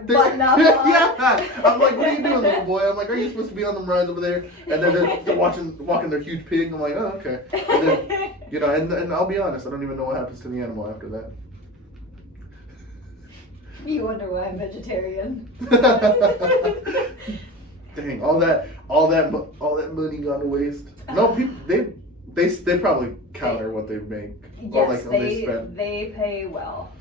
button up on. Yeah. I'm like, what are you doing, little boy? I'm like, are you supposed to be on them rides over there? And then they're walking their huge pig. I'm like, oh, okay. And then, and I'll be honest, I don't even know what happens to the animal after that. You wonder why I'm vegetarian. Dang, all that money gone to waste. No, people they probably counter what they make. Yes, they spend. They pay well.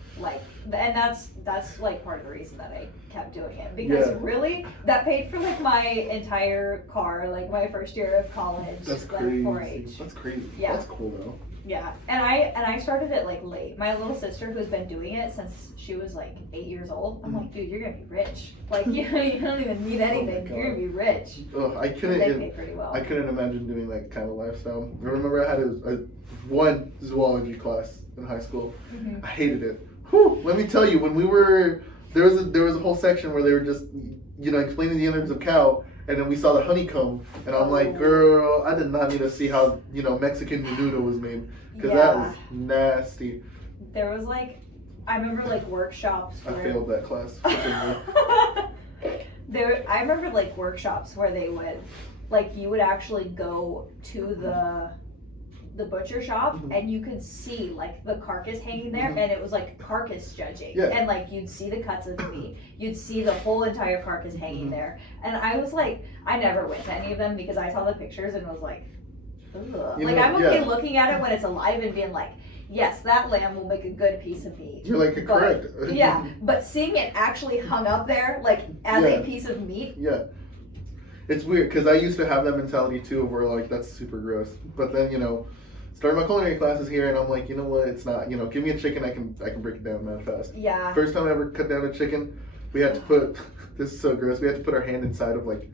And that's like part of the reason that I kept doing it, because really that paid for like my entire car, like my first year of college. That's crazy. 4-H. That's crazy. Yeah. That's cool though. Yeah, and I started it like late. My little sister, who's been doing it since she was like 8 years old, I'm like, dude, you're gonna be rich. Like you don't even need anything. You're gonna be rich. Ugh, they pay pretty well. I couldn't imagine doing that kind of lifestyle. I remember I had a one zoology class in high school. I hated it. Whew, let me tell you, when we were there was a whole section where they were just explaining the innards of cow. And then we saw the honeycomb, and I'm like, girl, I did not need to see how, Mexican menudo was made, because that was nasty. There was like I remember like workshops I where failed that class. I remember like workshops where they would, like, you would actually go to the butcher shop and you could see like the carcass hanging there, and it was like carcass judging, and like you'd see the cuts of the meat, you'd see the whole entire carcass hanging there, and I was like, I never went to any of them because I saw the pictures and was like, ugh. Like, I'm okay looking at it when it's alive and being like, yes, that lamb will make a good piece of meat. You're like, correct. Yeah, but seeing it actually hung up there, like, as a piece of meat. Yeah. It's weird, because I used to have that mentality, too, of where, like, that's super gross. But then, you know, started my culinary classes here, and I'm like, you know what, it's not, you know, give me a chicken, I can break it down mad fast. Yeah. First time I ever cut down a chicken, we had to put, this is so gross, we had to put our hand inside of it.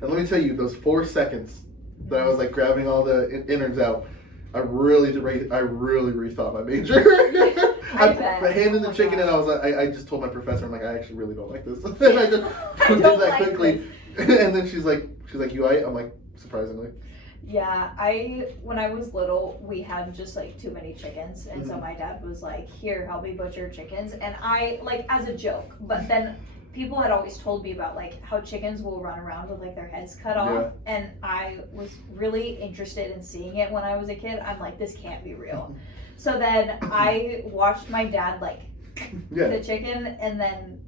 And let me tell you, those 4 seconds that I was, like, grabbing all the innards out, I really rethought my major. I put my hand in the chicken, and I was like, I just told my professor, I'm like, I actually really don't like this. And I just did that quickly. And then she's like, you ate? I'm like, surprisingly. Yeah, when I was little, we had just like too many chickens, and so my dad was like, here, help me butcher chickens, and I, like, as a joke, but then people had always told me about like how chickens will run around with like their heads cut off, and I was really interested in seeing it when I was a kid. I'm like, this can't be real. So then I watched my dad like the chicken, and then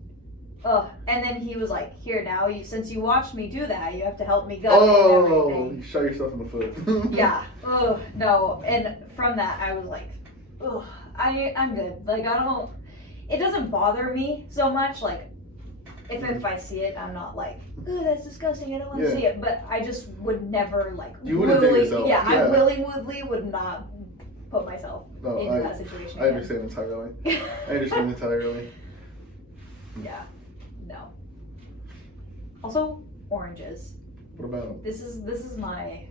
he was like, here, now since you watched me do that, you have to help me gut it and everything. You shot yourself in the foot. Yeah. Oh no. And from that I was like, I'm good. Like, it doesn't bother me so much. Like, if I see it, I'm not like, oh, that's disgusting, I don't want to see it. But I just would never, like, you wouldn't do yourself. Yeah, I willingly would not put myself into that situation. I understand entirely. Yeah. No. Also, oranges. What about them? This is my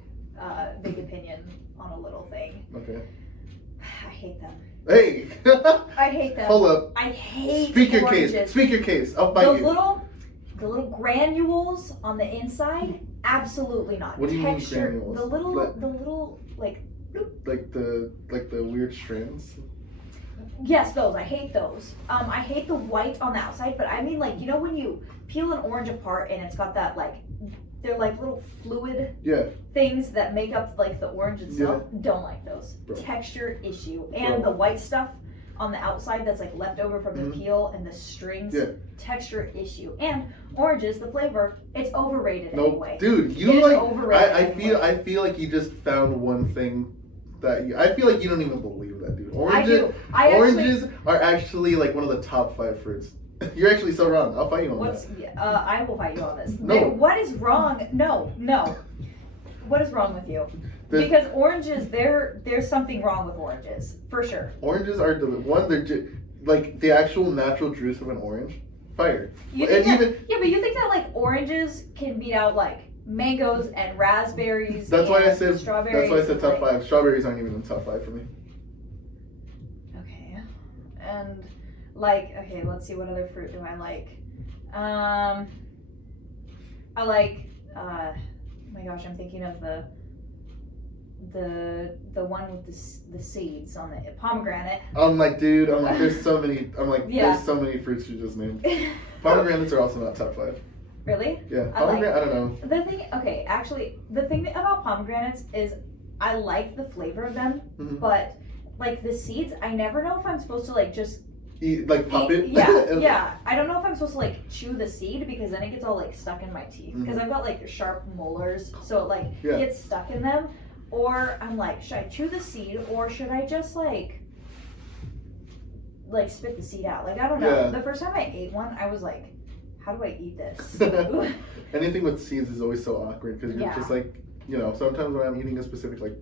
big opinion on a little thing. Okay. I hate them. Hey! I hate them. Hold up. I hate oranges. Speak your case. I'll fight you. The little granules on the inside, absolutely not. What do you mean Texture, granules? The little like. Like the weird strands. Yes, those. I hate those. I hate the white on the outside, but I mean, like, you know when you peel an orange apart and it's got that, like, they're like little fluid things that make up like the orange itself. Don't like those. Bro. Texture issue. And the white stuff on the outside that's like left over from the peel and the strings. Texture issue. And oranges, the flavor, it's overrated anyway. Dude, you like overrated. I feel like you just found one thing that I feel like you don't even believe that, dude. Oranges are actually like one of the top 5 fruits. You're actually so wrong. I'll fight you on that. I will fight you on this. No. What is wrong? No. What is wrong with you? Because oranges, there's something wrong with oranges, for sure. Oranges are they're like the actual natural juice of an orange. Fire. But you think that like oranges can beat out like mangoes and raspberries? That's why I said strawberries. That's why I said top 5. Strawberries aren't even in the top 5 for me. Okay, and. Like, okay, let's see, what other fruit do I like? I like, oh my gosh, I'm thinking of the one with the seeds on it, pomegranate. I'm like, there's so many, there's so many fruits you just named. Pomegranates are also not top 5. Really? Yeah, pomegranate, I don't know. The thing about pomegranates is I like the flavor of them, but like the seeds, I never know if I'm supposed to like just pop it? Yeah. I don't know if I'm supposed to like chew the seed because then it gets all like stuck in my teeth. Because I've got like sharp molars, so it like gets stuck in them. Or I'm like, should I chew the seed or should I just like spit the seed out? Like, I don't know. Yeah. The first time I ate one, I was like, how do I eat this? Anything with seeds is always so awkward because you're just like, you know, sometimes when I'm eating a specific like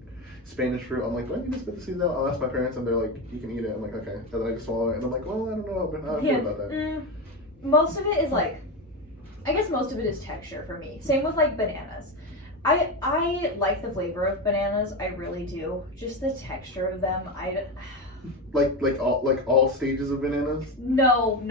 Spanish fruit, I'm like, do I need to spit the seeds out? I'll ask my parents and they're like, you can eat it. I'm like, okay. And then I just swallow it and I'm like, well, I don't know how I feel about that. Most of it is like, I guess most of it is texture for me. Same with like bananas. I like the flavor of bananas, I really do. Just the texture of them, Like all stages of bananas? No.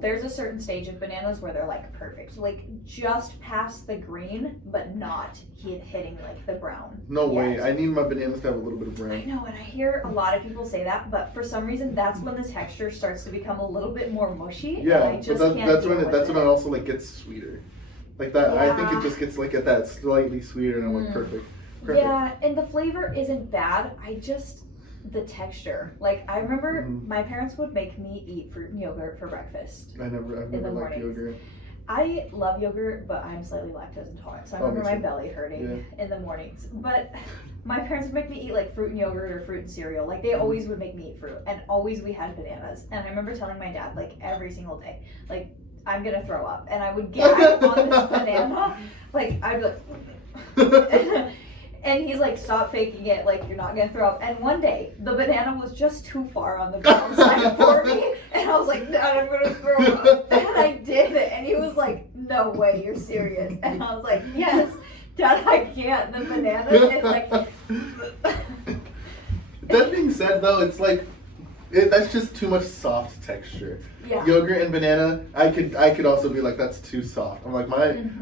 There's a certain stage of bananas where they're like perfect, like just past the green, but not hitting like the brown. No way. yet. I need my bananas to have a little bit of I brown. know, and I hear a lot of people say that, but for some reason, that's when the texture starts to become a little bit more mushy. And I Yeah, just but can't that's deal when with it also like gets sweeter. Like that, I think it just gets like at that slightly sweeter, and I'm like perfect. Yeah, and the flavor isn't bad. The texture. Like, I remember my parents would make me eat fruit and yogurt for breakfast. I've never liked yogurt. I love yogurt, but I'm slightly lactose intolerant, so I remember my belly hurting in the mornings. But my parents would make me eat like fruit and yogurt or fruit and cereal. Like, they always would make me eat fruit, and always we had bananas. And I remember telling my dad, like, every single day, like, I'm gonna throw up, and I would gag on this banana. Like, I'd be like, and he's like, stop faking it, like, you're not gonna throw up. And one day, the banana was just too far on the brown side for me, and I was like, Dad, I'm gonna throw up. And I did it, and he was like, no way, you're serious. And I was like, yes, Dad, I can't. The banana is like... That being said, though, it's like, that's just too much soft texture. Yeah. Yogurt and banana, I could also be like, that's too soft. I'm like,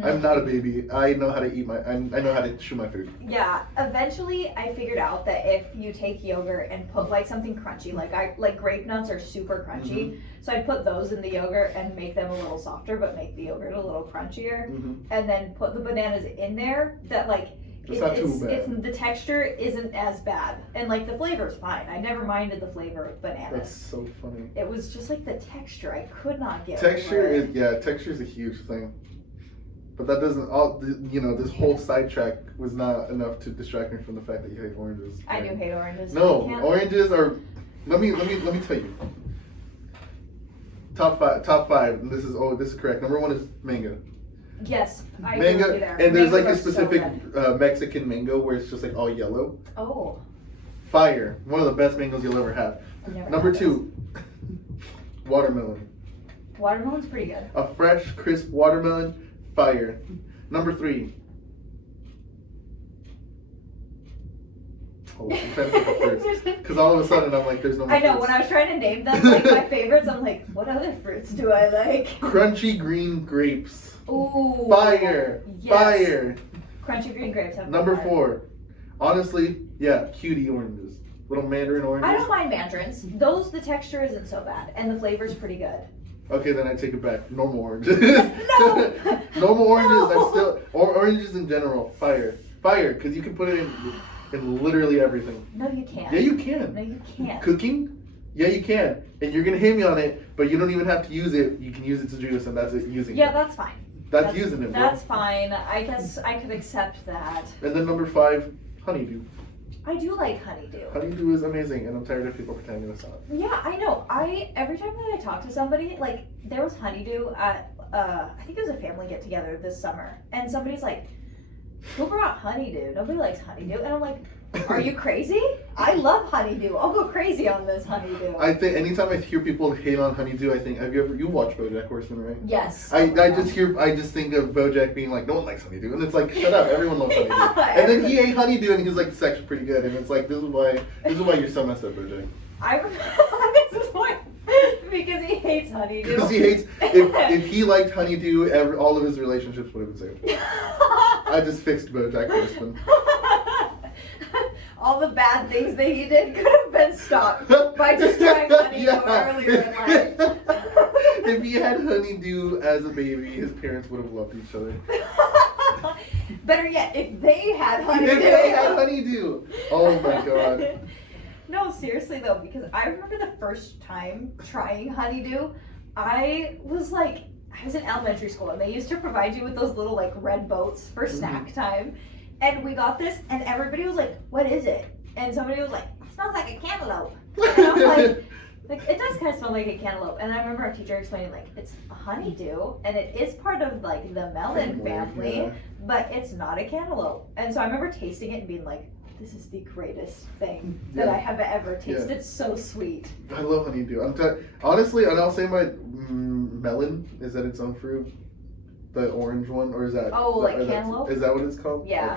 I'm not a baby. I know how to eat I know how to chew my food. Yeah. Eventually, I figured out that if you take yogurt and put like something crunchy, like grape nuts are super crunchy, so I'd put those in the yogurt and make them a little softer, but make the yogurt a little crunchier, and then put the bananas in there. That like. It's not too bad. The texture isn't as bad, and like the flavor's fine. I never minded the flavor of bananas. That's so funny. It was just like the texture. I could not get texture over it. Texture is a huge thing, but that doesn't this whole sidetrack was not enough to distract me from the fact that you hate oranges. I do hate oranges. No, oranges are. Let me tell you. Top five. And this is correct. Number 1 is mango. Yes, I mango, agree there. and there's like a Mangoes are specific so Mexican mango where it's just like all yellow. Oh. Fire. One of the best mangoes you'll ever have. Number 2, watermelon. Watermelon's pretty good. A fresh, crisp watermelon, fire. Number 3. Oh, I'm trying to think of fruits. Because all of a sudden I'm like, there's no more I know, fruits. when I was trying to name them, like my favorites, I'm like, what other fruits do I like? Crunchy green grapes. Ooh. Fire. Yes. Fire. Crunchy green grapes. Number 4. Honestly, cutie oranges. Little mandarin oranges. I don't mind mandarins. Those, the texture isn't so bad, and the flavor's pretty good. Okay, then I take it back. Normal oranges. No! Normal oranges. No! Oranges in general. Fire. Because you can put it in literally everything. No, you can't. Yeah, you can. No, you can't. Cooking? Yeah, you can. And you're going to hate me on it, but you don't even have to use it. You can use it to juice, and that's it, using it. Yeah, that's fine. That's using it, bro. That's fine. I guess I could accept that. And then number 5, honeydew. I do like honeydew. Honeydew is amazing, and I'm tired of people pretending it's not. Yeah, I know. Every time that I talk to somebody, like, there was honeydew at, I think it was a family get-together this summer, and somebody's like, who brought honeydew? Nobody likes honeydew. And I'm like, are you crazy? I love honeydew. I'll go crazy on this honeydew. I think anytime I hear people hate on honeydew, I think, you watched BoJack Horseman, right? Yes. I just think of BoJack being like, no one likes honeydew, and it's like, shut up, everyone loves honeydew. And then he ate honeydew, and he's like, it's actually pretty good, and it's like, this is why you're so messed up, BoJack. This is why, because he hates honeydew. Because he hates, if he liked honeydew, all of his relationships would have been saved. I just fixed BoJack Horseman. All the bad things that he did could have been stopped by just trying honeydew earlier in life. If he had honeydew as a baby, his parents would have loved each other. Better yet, if they had honeydew. If they had honeydew. Oh my god. No, seriously though, because I remember the first time trying honeydew, I was in elementary school, and they used to provide you with those little like red boats for snack time. And we got this, and everybody was like, what is it? And somebody was like, it smells like a cantaloupe. And I'm like, it does kind of smell like a cantaloupe. And I remember our teacher explaining, like, it's a honeydew, and it is part of, like, the melon family, but it's not a cantaloupe. And so I remember tasting it and being like, this is the greatest thing that I have ever tasted. It's so sweet. I love honeydew. Honestly, and I'll say my melon, is that its own fruit? The orange one, or is that? Oh, like cantaloupe? Is that what it's called? Yeah.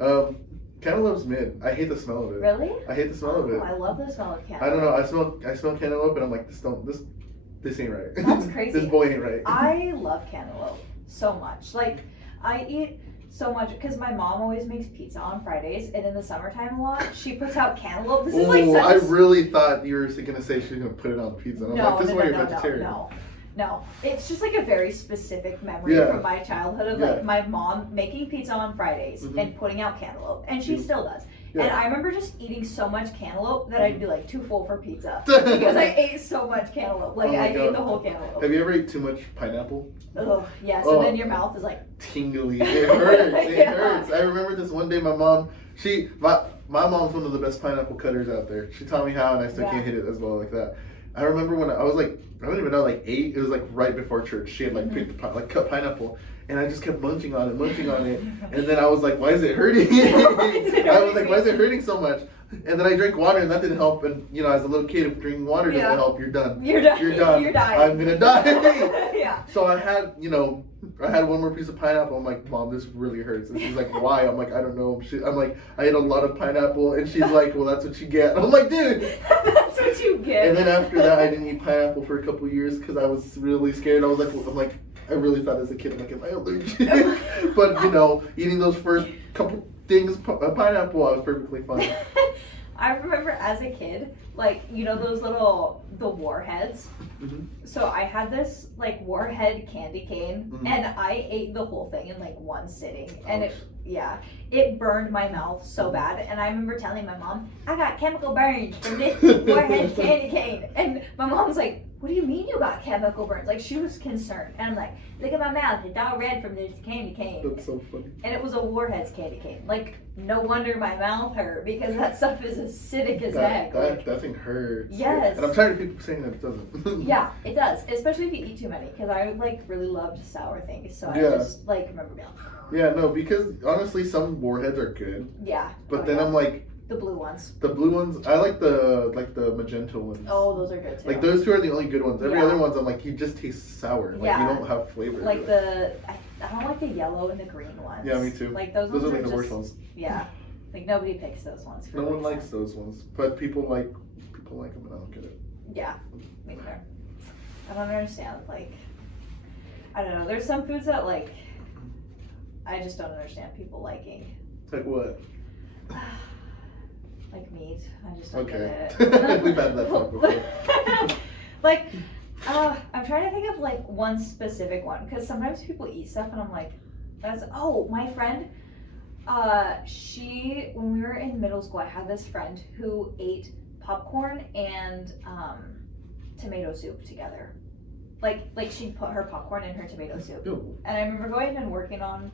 Okay. Cantaloupe's mid. I hate the smell of it. Really? I hate the smell of it. I love the smell of cantaloupe. I don't know. I smell cantaloupe and I'm like, this ain't right. That's crazy. This boy ain't right. I love cantaloupe so much. Like, I eat so much because my mom always makes pizza on Fridays, and in the summertime a lot, she puts out cantaloupe. This is like such I really thought you were gonna say she was gonna put it on pizza. And I'm like, this is why you're vegetarian. No, it's just like a very specific memory from my childhood of like my mom making pizza on Fridays and putting out cantaloupe, and she still does. Yeah. And I remember just eating so much cantaloupe that I'd be like too full for pizza because I ate so much cantaloupe. Like I ate the whole cantaloupe. Have you ever ate too much pineapple? Oh yes, and then your mouth is like tingly. It hurts. It hurts. I remember this one day. My mom's one of the best pineapple cutters out there. She taught me how, and I still can't hit it as well like that. I remember when I was like, I don't even know, like 8. It was like right before church. She had like picked cut pineapple, and I just kept munching on it, and then I was like, why is it hurting? I was like, why is it hurting so much? And then I drank water, and that didn't help. And you know, as a little kid, if drinking water doesn't help, you're done. You're done. You're dying. I'm gonna die. Yeah. So I had one more piece of pineapple. I'm like, Mom, this really hurts. And she's like, why? I'm like, I don't know. I'm like, I ate a lot of pineapple, and she's like, well, that's what you get. I'm like, dude. That's what you get. And then after that, I didn't eat pineapple for a couple of years because I was really scared. I'm like, I really thought as a kid, I'm like, am I allergic? But you know, eating those first couple things of pineapple, I was perfectly fine. I remember as a kid, like, you know those the warheads? So I had this, like, warhead candy cane, and I ate the whole thing in, like, one sitting. And it burned my mouth so bad. And I remember telling my mom, I got chemical burns from this warhead candy cane. And my mom was like, what do you mean you got chemical burns? Like, she was concerned. And I'm like, look at my mouth. It's all red from this candy cane. That's so funny. And it was a Warheads candy cane. Like, no wonder my mouth hurt because that stuff is acidic as heck. That thing hurts. Yes. And I'm tired of people saying that it doesn't. Yeah, it does. Especially if you eat too many. Because I, like, really loved sour things. So I just, like, remember being like... Yeah, no, because honestly, some Warheads are good. Yeah. But then I'm like... The blue ones. The blue ones, I like the magenta ones. Oh, those are good too. Like those two are the only good ones. Every other one's I'm like, you just taste sour. Like you don't have flavor. Like I don't like the yellow and the green ones. Yeah, me too. Like those are ones like the worst ones. Yeah, like nobody picks those ones. No one likes those ones, but people like them, and I don't get it. Yeah, me neither. I don't understand. Like, I don't know. There's some foods that like I just don't understand people liking. Like what? Like meat. I just don't get it. We've had that talk before. Like, I'm trying to think of like one specific one because sometimes people eat stuff and I'm like, my friend, when we were in middle school, I had this friend who ate popcorn and tomato soup together. Like she'd put her popcorn in her tomato soup. Ew. And I remember going and working on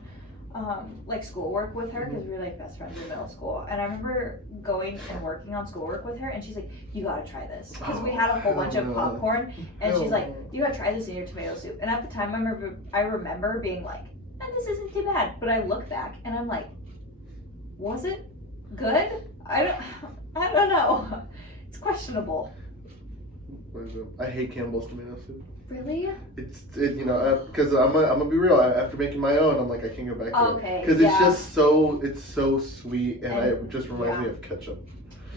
like schoolwork with her because we were like best friends in middle school, and I remember going and working on schoolwork with her, and she's like, you gotta try this because we had a whole bunch of popcorn, and she's like, you gotta try this in your tomato soup. And at the time I remember being like, this isn't too bad, but I look back and I'm like, was it good? I don't know. It's questionable. I hate Campbell's tomato soup. Really? Because I'm gonna be real. After making my own, I'm like, I can't go back to it. Because it's so sweet, and it just reminds me of ketchup.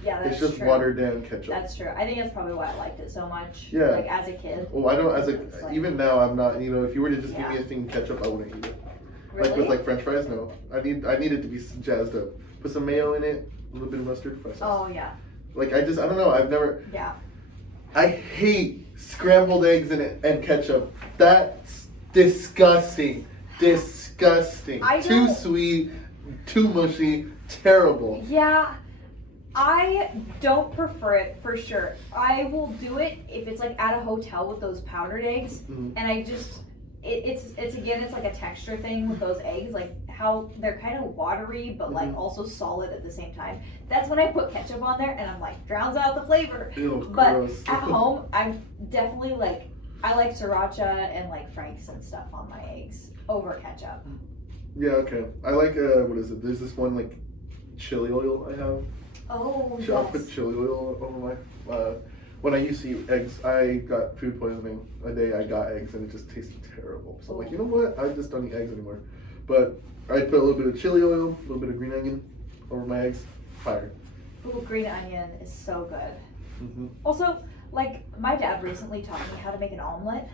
Yeah, that's It's just true. Watered down ketchup. That's true. I think that's probably why I liked it so much. Yeah. Like as a kid. Well, I don't. Even now, I'm not. If you were to just give me a thing of ketchup, I wouldn't eat it. Really? Like with like French fries, no. I need it to be jazzed up. Put some mayo in it, a little bit of mustard, fries. Oh yeah. Like I don't know. I've never. Yeah. I hate scrambled eggs in it and ketchup. That's disgusting. Disgusting. Too sweet, too mushy, terrible. Yeah. I don't prefer it for sure. I will do it if it's like at a hotel with those powdered eggs, and I just it's like a texture thing with those eggs, like how they're kind of watery but like also solid at the same time. That's when I put ketchup on there and I'm like, drowns out the flavor. Ew, but gross. at home, I'm definitely like, I like sriracha and like Frank's and stuff on my eggs over ketchup. Yeah, okay. I like what is it? There's this one like chili oil I have. Oh, I'll put chili oil over my. When I used to eat eggs, I got food poisoning. A day I got eggs and it just tasted terrible. So I'm like, you know what? I just don't eat eggs anymore. But I put a little bit of chili oil, a little bit of green onion, over my eggs. Fire. Ooh, green onion is so good. Mm-hmm. Also, like, my dad recently taught me how to make an omelet.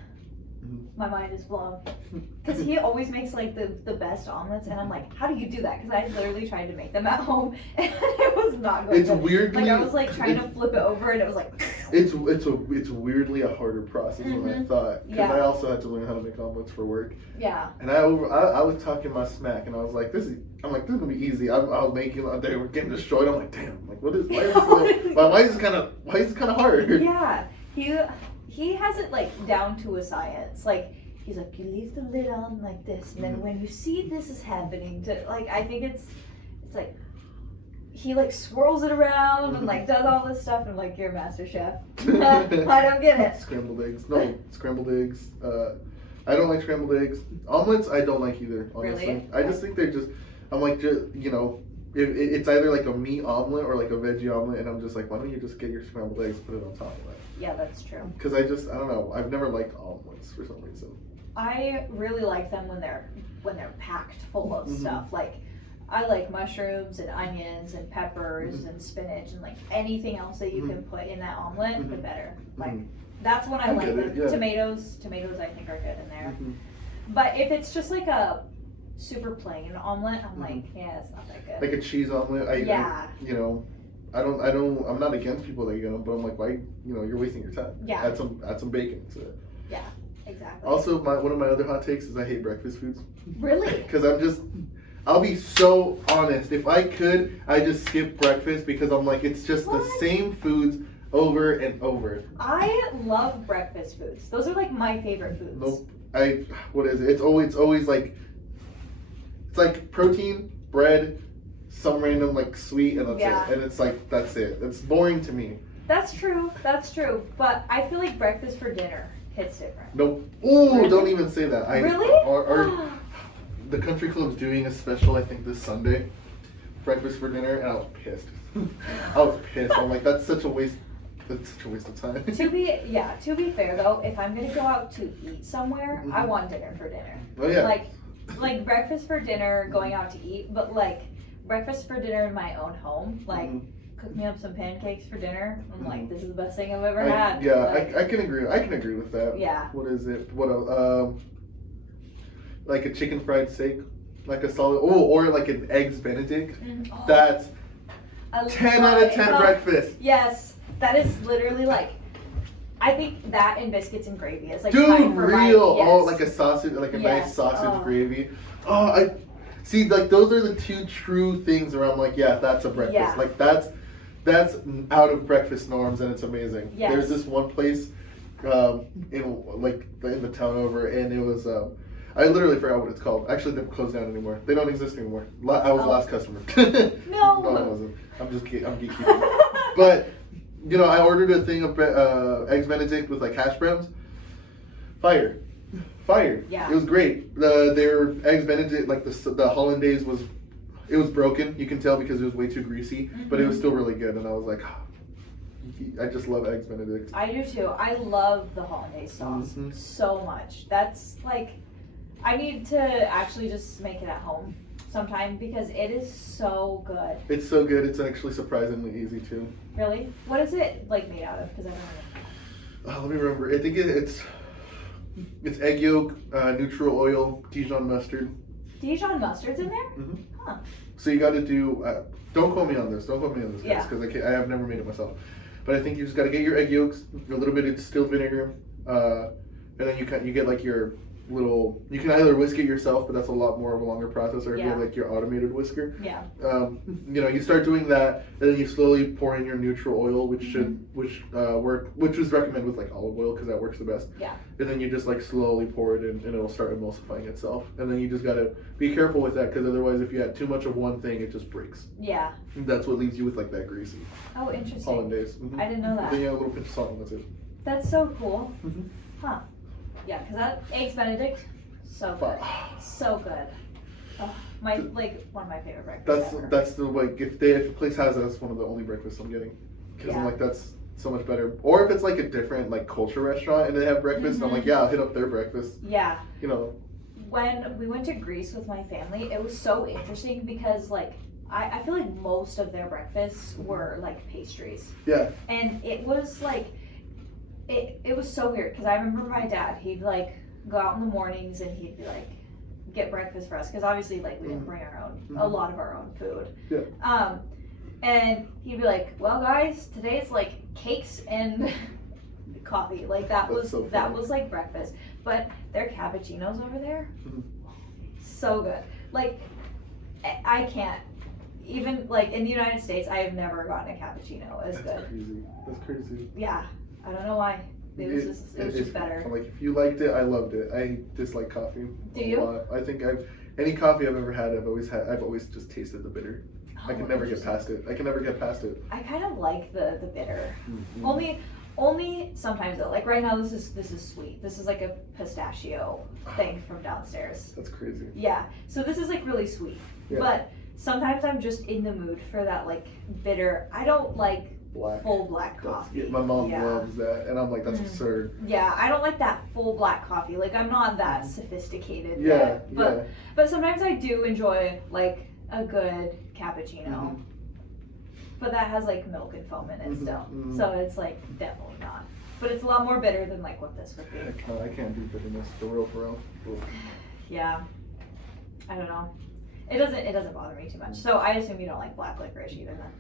Mm-hmm. My mind is blown. Because he always makes, like, the best omelets, and I'm like, how do you do that? Because I literally tried to make them at home, and it was not good. It's weirdly... Like, I was, like, trying to flip it over, and it was like... It's weirdly a harder process than I thought. Because I also had to learn how to make omelets for work. Yeah. And I was talking my smack, and I was like, this is gonna be easy. I was making, they were getting destroyed. I'm like, damn, like, why is this kind of hard? Yeah. He has it, like, down to a science. Like, he's like, you leave the lid on like this, and then when you see this is happening, like, I think it's like, he, like, swirls it around and, like, does all this stuff, and I'm like, you're a master chef. I don't get it. Scrambled eggs. No, scrambled eggs. I don't like scrambled eggs. Omelets, I don't like either, honestly. Really? I just think they're just, I'm like, you know, it's either like a meat omelet or like a veggie omelet, and I'm just like, why don't you just get your scrambled eggs, put it on top of it? Yeah, that's true. Because I don't know, I've never liked omelets for some reason. I really like them when they're packed full of stuff. Like, I like mushrooms and onions and peppers and spinach and, like, anything else that you can put in that omelet, the better. Like, that's when I like them. Yeah. Tomatoes I think are good in there. But if it's just like a super plain omelet, I'm like, yeah, it's not that good. Like a cheese omelet, I'm not against people that get them, but I'm like, why, you're wasting your time. Yeah. Add some bacon to it. Yeah, exactly. Also, one of my other hot takes is I hate breakfast foods. Really? Because I'll be so honest. If I could, I just skip breakfast because I'm like, it's just the same foods over and over. I love breakfast foods. Those are, like, my favorite foods. Nope. What is it? It's always like, it's like protein, bread, some random, like, sweet, and that's it. And it's like, that's it. It's boring to me. That's true. But I feel like breakfast for dinner hits different. Nope. Ooh, really? Don't even say that. Really? The country club's doing a special, I think, this Sunday. Breakfast for dinner, and I was pissed. I'm like, that's such a waste. That's such a waste of time. To be fair though, if I'm gonna go out to eat somewhere, I want dinner for dinner. Oh yeah. Like breakfast for dinner, going out to eat, but like breakfast for dinner in my own home, like cook me up some pancakes for dinner. I'm like, this is the best thing I've ever had. Yeah, like, I can agree. I can agree with that. Yeah. What is it? Like a chicken fried steak, like a solid. Or like an eggs Benedict. That's 10 out of 10 breakfast. Yes. That is literally like, I think that and biscuits and gravy is like dude, real. Yes. Oh, like a sausage, like a nice sausage gravy. Oh, I see. Like those are the two true things where I'm like, yeah, that's a breakfast. Yeah. Like that's out of breakfast norms, and it's amazing. Yes. There's this one place, in the town over, and it was I literally forgot what it's called. Actually, they're closed down anymore. They don't exist anymore. I was the last customer. No. No, I wasn't. I'm geeking. But. I ordered a thing of eggs Benedict with like hash browns. Fire. Yeah. It was great. Their eggs Benedict, like the hollandaise was broken. You can tell because it was way too greasy, but it was still really good. And I was like, I just love eggs Benedict. I do too. I love the hollandaise sauce so much. That's like, I need to actually just make it at home sometime because it is so good. It's so good. It's actually surprisingly easy too. Really? What is it like made out of? Because I don't know. Let me remember. I think it's egg yolk, neutral oil, Dijon mustard. Dijon mustard's in there? Huh. So you got to do. Don't quote me on this. Guys, Yeah. because I have never made it myself. But I think you just got to get your egg yolks, a little bit of distilled vinegar, and then you get like your little. You can either whisk it yourself, but that's a lot more of a longer process, or get like your automated whisker. Yeah. You start doing that, and then you slowly pour in your neutral oil, which was recommended with like olive oil because that works the best. Yeah. And then you just like slowly pour it in, and it'll start emulsifying itself. And then you just gotta be careful with that because otherwise, if you add too much of one thing, it just breaks. Yeah. And that's what leaves you with like that greasy. Oh, interesting. Hollandaise. I didn't know that. Then you add a little pinch of salt, and that's it. That's so cool. Huh. Yeah, because that eggs Benedict, so good. So good. Oh, one of my favorite breakfasts ever. That's the like if a place has that, that's one of the only breakfasts I'm getting because I'm like that's so much better. Or if it's like a different like culture restaurant and they have breakfast, I'm like I'll hit up their breakfast. Yeah. When we went to Greece with my family, it was so interesting because like I feel like most of their breakfasts were like pastries. Yeah. And it was like, it was so weird because I remember my dad, he'd like go out in the mornings and he'd be like, get breakfast for us because obviously like we didn't bring our own, a lot of our own food. Yeah. And he'd be like, well guys, today it's like cakes and coffee. Like that was like breakfast. But their cappuccinos over there, so good. Like I can't. Even like in the United States, I have never gotten a cappuccino as good. That's crazy. Yeah, I don't know why. It was just better. I'm like, if you liked it, I loved it. I dislike coffee. Do you? Lot. I think any coffee I've ever had, I've always just tasted the bitter. Oh, I can never get past it. I I kind of like the bitter. Mm-hmm. Only sometimes though. Like right now, this is sweet. This is like a pistachio thing from downstairs. That's crazy. Yeah. So this is like really sweet. Yeah. But sometimes I'm just in the mood for that like bitter. I don't like full black coffee. My mom loves that, and I'm like, that's absurd. Yeah, I don't like that full black coffee. Like I'm not that sophisticated. Yeah. But sometimes I do enjoy like a good cappuccino. But that has like milk and foam in it still. So it's like definitely not. But it's a lot more bitter than like what this would be. I can't do bitterness for real. Yeah. I don't know. It doesn't bother me too much. So I assume you don't like black licorice either then.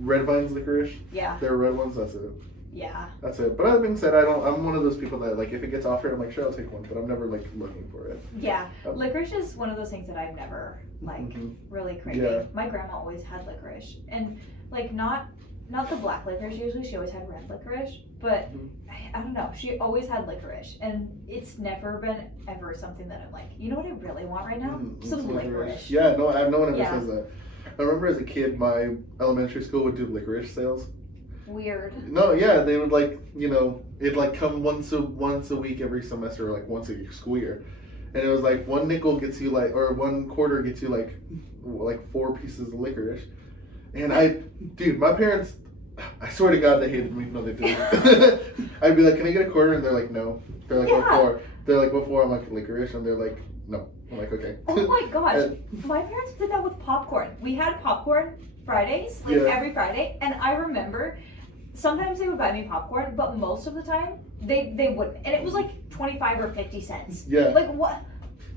Red Vine's licorice. Yeah. They're red ones, that's it. Yeah. That's it. But that being said, I'm one of those people that like if it gets offered, I'm like, sure, I'll take one, but I'm never like looking for it. Yeah. Licorice is one of those things that I've never like really craved. Yeah. My grandma always had licorice. And like not the black licorice usually, she always had red licorice, but I don't know, she always had licorice, and it's never been ever something that I'm like, you know what I really want right now? Some licorice. Yeah, no one ever says that. I remember as a kid, my elementary school would do licorice sales. Weird. No, yeah, they would like, it'd like come once a week every semester, or like once a school year. And it was like 1 nickel gets you like, or 1 quarter gets you like 4 pieces of licorice. And my parents, I swear to God, they hated me. No, they didn't. I'd be like, can I get a quarter? And they're like, no. They're like, what for? They're like, what for? I'm like, licorice. And they're like, no. I'm like, okay. Oh my gosh. My parents did that with popcorn. We had popcorn Fridays, every Friday. And I remember sometimes they would buy me popcorn, but most of the time they wouldn't. And it was like 25 or 50 cents. Yeah. Like what?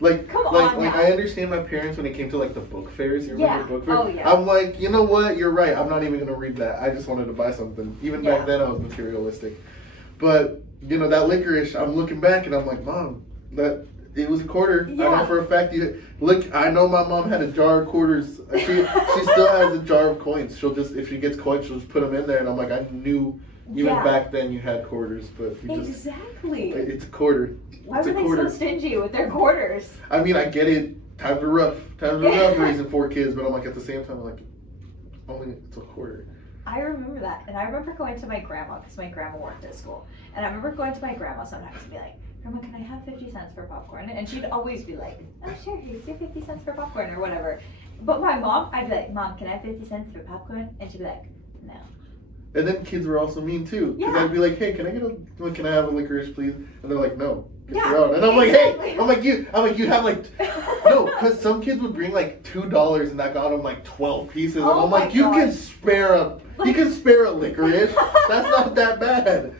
Like, come on now. I understand my parents when it came to like the book fairs. You remember book fairs? Oh, yeah. I'm like, you know what? You're right. I'm not even gonna read that. I just wanted to buy something. Even back then, I was materialistic. But that licorice, I'm looking back and I'm like, Mom, it was a quarter. Yeah. I know for a fact. I know my mom had a jar of quarters. She still has a jar of coins. She'll just, if she gets coins, she'll just put them in there. And I'm like, I knew even back then you had quarters, but exactly. It's a quarter. Why were they so stingy with their quarters? I mean, I get it. Times are rough. Raising 4 kids, but I'm like, at the same time, I'm like, only it's a quarter. I remember that, and I remember going to my grandma because my grandma worked at school, and I remember going to my grandma sometimes and be like, Grandma, can I have 50 cents for popcorn? And she'd always be like, oh sure, here's your 50 cents for popcorn or whatever. But my mom, I'd be like, Mom, can I have 50 cents for popcorn? And she'd be like, no. And then kids were also mean too, because I'd be like, hey, can I have a licorice, please? And they're like, no. And I'm like, hey, I'm like, you have like, no, because some kids would bring like $2 and that got them like 12 pieces. And I'm like, you can spare a licorice. That's not that bad.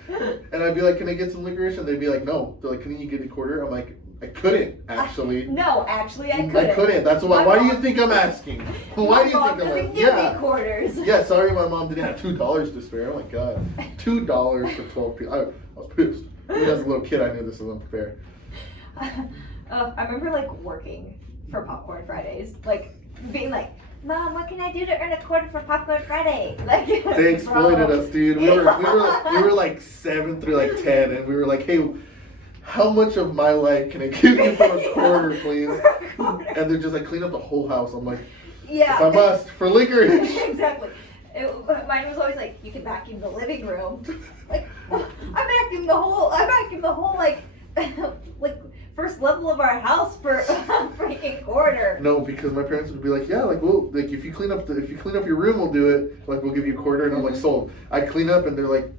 And I'd be like, can I get some licorice? And they'd be like, no. They're like, can you get a quarter? I'm like, I couldn't actually. No, actually, I couldn't. I couldn't. That's why. Why do you think I'm asking? Why do you think I'm asking? Give me quarters. Yeah, sorry, my mom didn't have $2 to spare. Oh my God, $2 for 12 pieces. I was pissed. Even as a little kid, I knew this was unfair. I remember like working for Popcorn Fridays, like being like, Mom, what can I do to earn a quarter for Popcorn Friday? Like they exploited us, dude. We were like 7 through like 10, and we were like, hey, how much of my life can I give you for a quarter, please? And they're just like, clean up the whole house. I'm like, if I must, for licorice. Exactly. Mine was always like, you can vacuum the living room. Like, I vacuumed the whole like first level of our house for a freaking quarter. No, because my parents would be like, yeah, like well, like if you clean up your room, we'll do it. Like we'll give you a quarter, and I'm like, sold. I clean up, and they're like,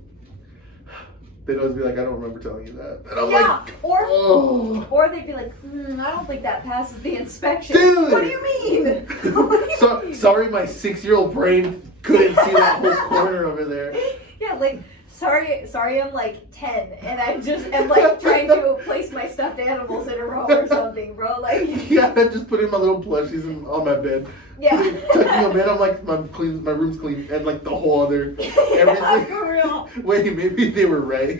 they'd always be like, I don't remember telling you that. And I'm yeah, like, or they'd be like, I don't think that passes the inspection. Dude! What do you mean? What do you mean? Sorry, my 6-year-old brain couldn't see that whole corner over there. Yeah, like, sorry, I'm like 10 and I just am like trying to place my stuffed animals in a row or something, bro. Like, Yeah, I just put in my little plushies on my bed. yeah. Tucking them in, I'm like, my room's clean, and like the whole other Yeah, everything. for real. Wait, maybe they were right.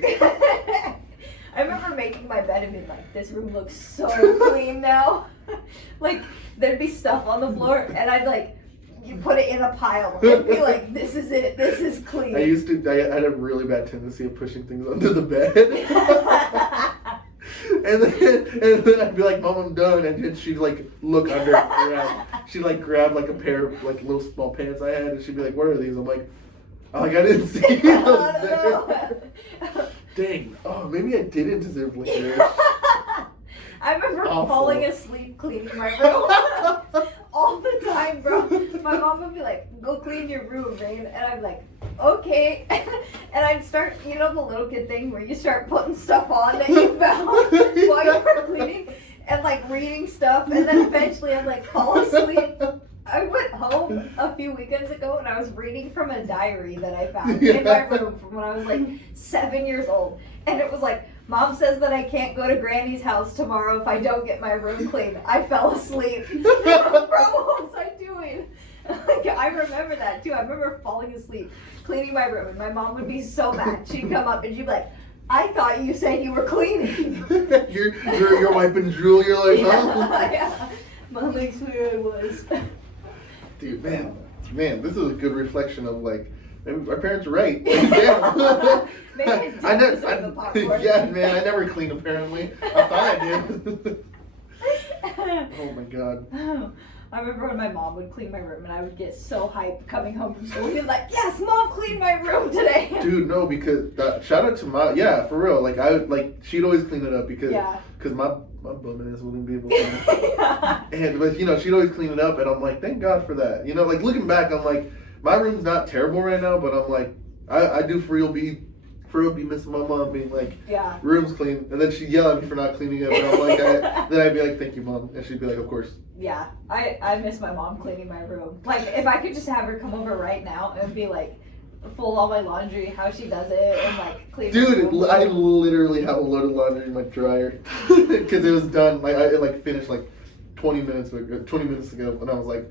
I remember making my bed and being like, this room looks so clean now. Like, there'd be stuff on the floor and I'd like, you put it in a pile and be like, this is it, this is clean. I had a really bad tendency of pushing things under the bed. and then I'd be like, Mom, I'm done. And then she'd like look under and grab like a pair of like little small pants I had, and she'd be like, what are these? I'm like, I didn't see those there. Dang. Oh, maybe I didn't deserve licorice. I remember Awful. Falling asleep cleaning my room all the time, bro. My mom would be like, go clean your room, Rayne. And I'd be like, okay. And I'd start, you know, the little kid thing where you start putting stuff on that you found while you were cleaning and like reading stuff. And then eventually I'd like fall asleep. I went home a few weekends ago and I was reading from a diary that I found in my room from when I was like 7 years old. And it was like, Mom says that I can't go to Granny's house tomorrow if I don't get my room clean. I fell asleep. Bro, what was I doing? Like, I remember that too. I remember falling asleep, cleaning my room, and my mom would be so mad. She'd come up and she'd be like, I thought you said you were cleaning. you're wiping drool, you're like, huh? Yeah. Mom, I swear I was. Dude, man, this is a good reflection of like, maybe our parents are right. Damn. Maybe I did deserve the popcorn. Yeah, man, I never clean apparently. I thought I did. Oh my god. I remember when my mom would clean my room and I would get so hyped coming home from school. He'd be like, yes, Mom cleaned my room today. Dude, no, because shout out to for real. Like she'd always clean it up because my bum ass wouldn't be able to. Yeah. But you know, she'd always clean it up, and I'm like, thank God for that. You know, like looking back, I'm like, my room's not terrible right now, but I'm like, I do for real be missing my mom being like, room's clean, and then she'd yell at me for not cleaning it, but I'm like, then I'd be like, thank you, Mom, and she'd be like, of course. Yeah, I miss my mom cleaning my room. Like, if I could just have her come over right now and be like, fold all my laundry, how she does it, and like clean. Dude, I literally have a load of laundry in my dryer because it was done. Like it finished like 20 minutes ago, and I was like,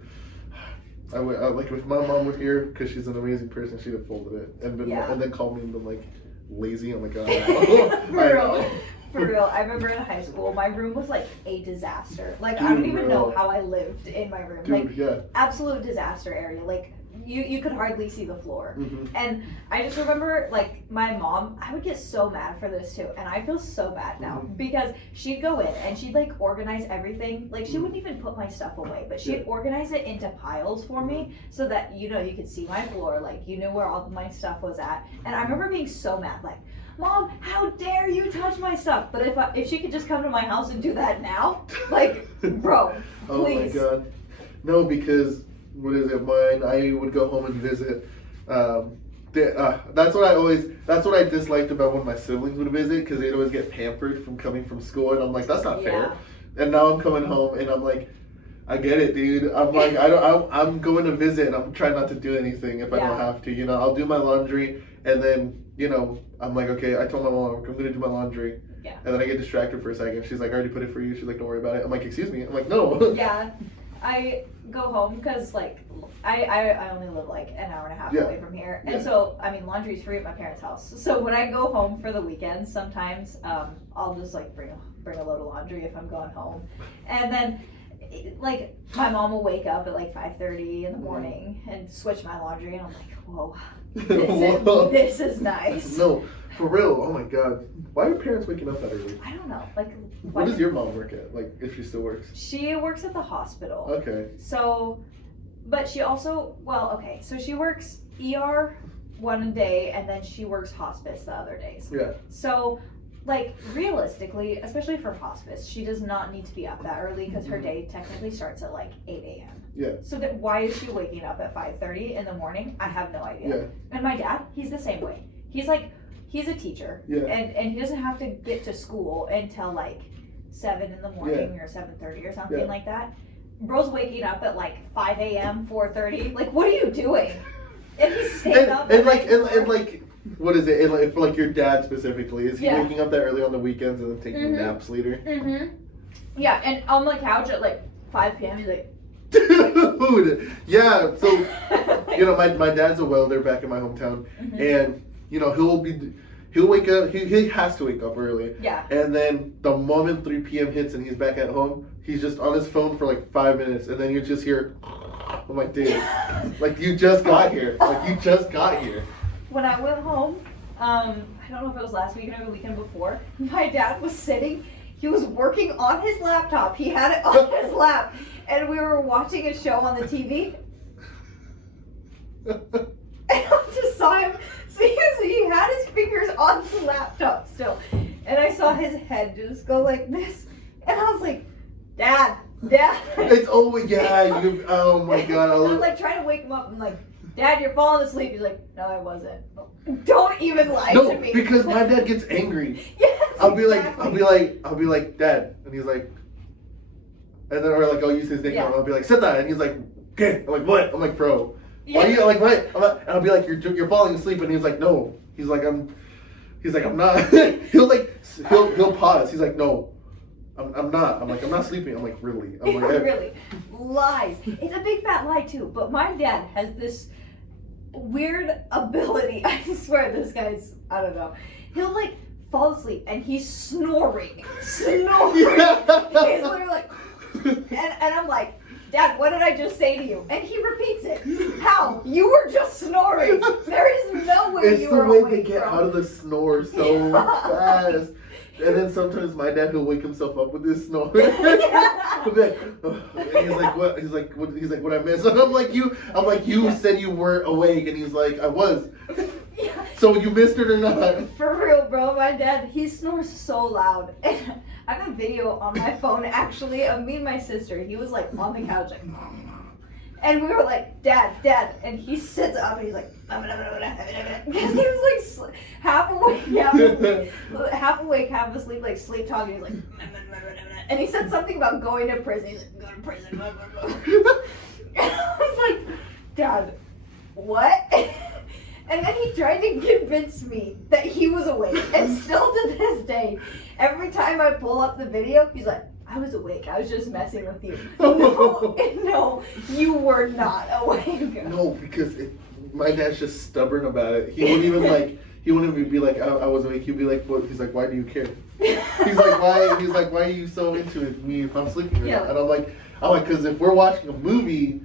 like if my mom were here, because she's an amazing person, she'd have folded it and then called me and been like lazy. I'm like, oh, For real, I remember in high school, my room was like a disaster. Like, I don't even know how I lived in my room. Dude, absolute disaster area. Like, you could hardly see the floor. Mm-hmm. And I just remember, like, my mom, I would get so mad for this too. And I feel so bad now because she'd go in and she'd like organize everything. Like, she wouldn't even put my stuff away, but she'd organize it into piles for me so that, you know, you could see my floor. Like, you knew where all of my stuff was at. And I remember being so mad, like, Mom, how dare you touch my stuff? But if she could just come to my house and do that now, like, bro, please. Oh my god. No, because what is it? I would go home and visit. That's what I disliked about when my siblings would visit, because they'd always get pampered from coming from school, and I'm like, that's not fair. And now I'm coming home and I'm like, I get it, dude. I'm like, I'm going to visit and I'm trying not to do anything if I don't have to. You know, I'll do my laundry and then, you know, I'm like, okay, I told my mom I'm going to do my laundry. Yeah. And then I get distracted for a second. She's like, I already put it for you. She's like, don't worry about it. I'm like, excuse me. I'm like, no. Yeah. I go home because, like, I only live, like, an hour and a half away from here. And so, I mean, laundry's free at my parents' house. So when I go home for the weekends, sometimes I'll just, like, bring a load of laundry if I'm going home. And then, like, my mom will wake up at, like, 5:30 in the morning and switch my laundry. And I'm like, whoa, this is nice. No, for real. Oh, my God. Why are parents waking up that early? I don't know. Like, what does your mom work at? Like, if she still works? She works at the hospital. Okay. So, but she also, so she works ER one day and then she works hospice the other days. Yeah. So, like, realistically, especially for hospice, she does not need to be up that early because her day technically starts at like 8 a.m. Yeah. So that why is she waking up at 5:30 in the morning? I have no idea. Yeah. And my dad, he's the same way. He's like, he's a teacher. Yeah. And he doesn't have to get to school until like 7 in the morning or 7:30 or something like that. Bro's waking up at like 5 a.m., 4:30. Like, what are you doing? And he's staying up. And like, what is it? And like, for like your dad specifically, is he waking up that early on the weekends and then taking naps later? Mm-hmm. Yeah, and on the couch at like 5 p.m. he's like, dude, yeah. So, you know, my dad's a welder back in my hometown, and you know he'll wake up. He has to wake up early. Yeah. And then the moment 3 p.m. hits and he's back at home, he's just on his phone for like 5 minutes, and then you just hear, I'm like, dude, like you just got here. Like you just got here. When I went home, I don't know if it was last weekend or the weekend before, my dad was sitting. He was working on his laptop. He had it on his lap, and we were watching a show on the TV. And I just saw him. So he had his fingers on the laptop still, and I saw his head just go like this, and I was like, Dad. It's always oh my god. I'm like trying to wake him up. I'm like, Dad, you're falling asleep. He's like, no, I wasn't. Don't even lie to me. Because my dad gets angry. Yes, I'll be like, Dad, and he's like, and then or like I'll use his nickname. I'll be like, sit down, and he's like, okay. I'm like, what? I'm like, bro, why are you like what? And I'll be like, you're falling asleep, and he's like, no. He's like, I'm not. he'll pause. He's like, no. I'm not. I'm like, I'm not sleeping. I'm like, really? I'm like, really? Lies. It's a big fat lie too. But my dad has this weird ability. I swear this guy's, I don't know. He'll like fall asleep and he's snoring. Yeah. He's literally like, and I'm like, Dad, what did I just say to you? And he repeats it. How? You were just snoring. There is no way you were awake. It's the way they get out of the snore so fast. And then sometimes my dad will wake himself up with this snore. He'll be like, oh. And he's like, what? He's like, what I missed? And I'm like, you said you weren't awake. And he's like, I was. Yeah. So you missed it or not? For real, bro. My dad, he snores so loud. And I have a video on my phone actually of me and my sister. He was like on the couch like, and we were like, Dad, and he sits up and he's like, because he was like half awake, half asleep, like sleep talking. He's like, and he said something about going to prison. He's like, go to prison. And I was like, Dad, what? And then he tried to convince me that he was awake, and still to this day, every time I pull up the video, he's like, I was awake. I was just messing with you. No, you were not awake. No, because my dad's just stubborn about it. He wouldn't even be like, I was awake. He'd be like, what? He's like, why do you care? He's like, why? He's like, why are you so into it, me if I'm sleeping? Yeah. And I'm like, because if we're watching a movie,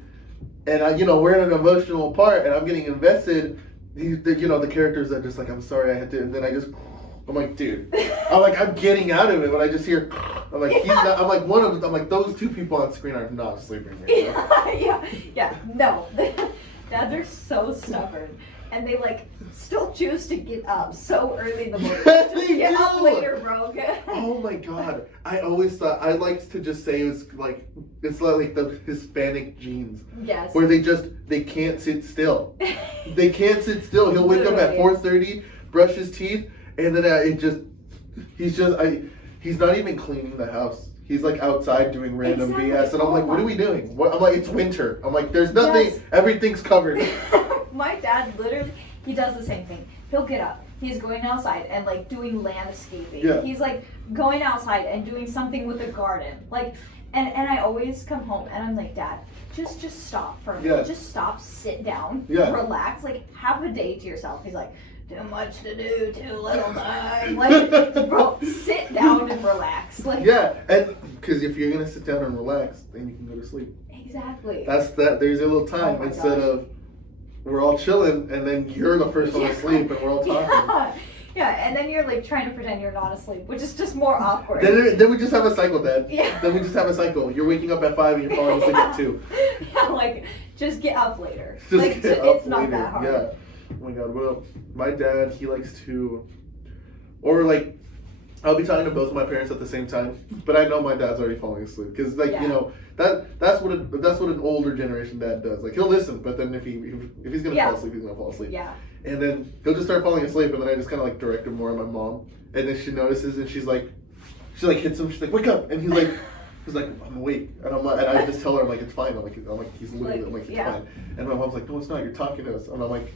and we're in an emotional part, and I'm getting invested, the characters are just like, I'm sorry, I had to, and then I'm like, dude. I'm getting out of it when I just hear. I'm like, he's not. I'm like, one of them. I'm like, those two people on screen are not sleeping here. Yeah. No, dads are so stubborn, and they like still choose to get up so early in the morning. Just get up later, bro. Oh my god! I always thought I liked to just say it's like the Hispanic genes. Yes. Where they can't sit still. They can't sit still. He'll wake up at 4:30, brush his teeth. And then he's not even cleaning the house. He's like outside doing random BS. And I'm like, what are we doing? I'm like, it's winter. I'm like, there's nothing. Yes. Everything's covered. My dad literally, he does the same thing. He'll get up. He's going outside and like doing landscaping. Yeah. He's like going outside and doing something with the garden. Like, and I always come home and I'm like, Dad, just stop for a minute. Yeah. Just stop, sit down, relax, like have a day to yourself. He's like, too much to do, too little time. Like, bro, sit down and relax. Like, yeah, and because if you're gonna sit down and relax, then you can go to sleep. Exactly. There's a little time instead of we're all chilling and then you're the first one asleep and we're all talking. Yeah, and then you're like trying to pretend you're not asleep, which is just more awkward. Then we just have a cycle, Dad. Yeah. Then we just have a cycle. You're waking up at 5 and you're falling asleep at 2. Yeah, like just get up later. It's not that hard. Yeah. Oh my god, well, my dad, he likes to, or like, I'll be talking to both of my parents at the same time, but I know my dad's already falling asleep, because that's what an older generation dad does. Like, he'll listen, but then if he's gonna fall asleep, he's gonna fall asleep. Yeah. And then he'll just start falling asleep, and then I just kind of like direct him more on my mom. And then she notices, and she hits him. She's like, "Wake up!" And he's like, "I'm awake." And I'm like, and I just tell her, I'm like, "It's fine." I'm like, "He's literally," I'm like, "It's fine." And my mom's like, "No, it's not. You're talking to us." And I'm like,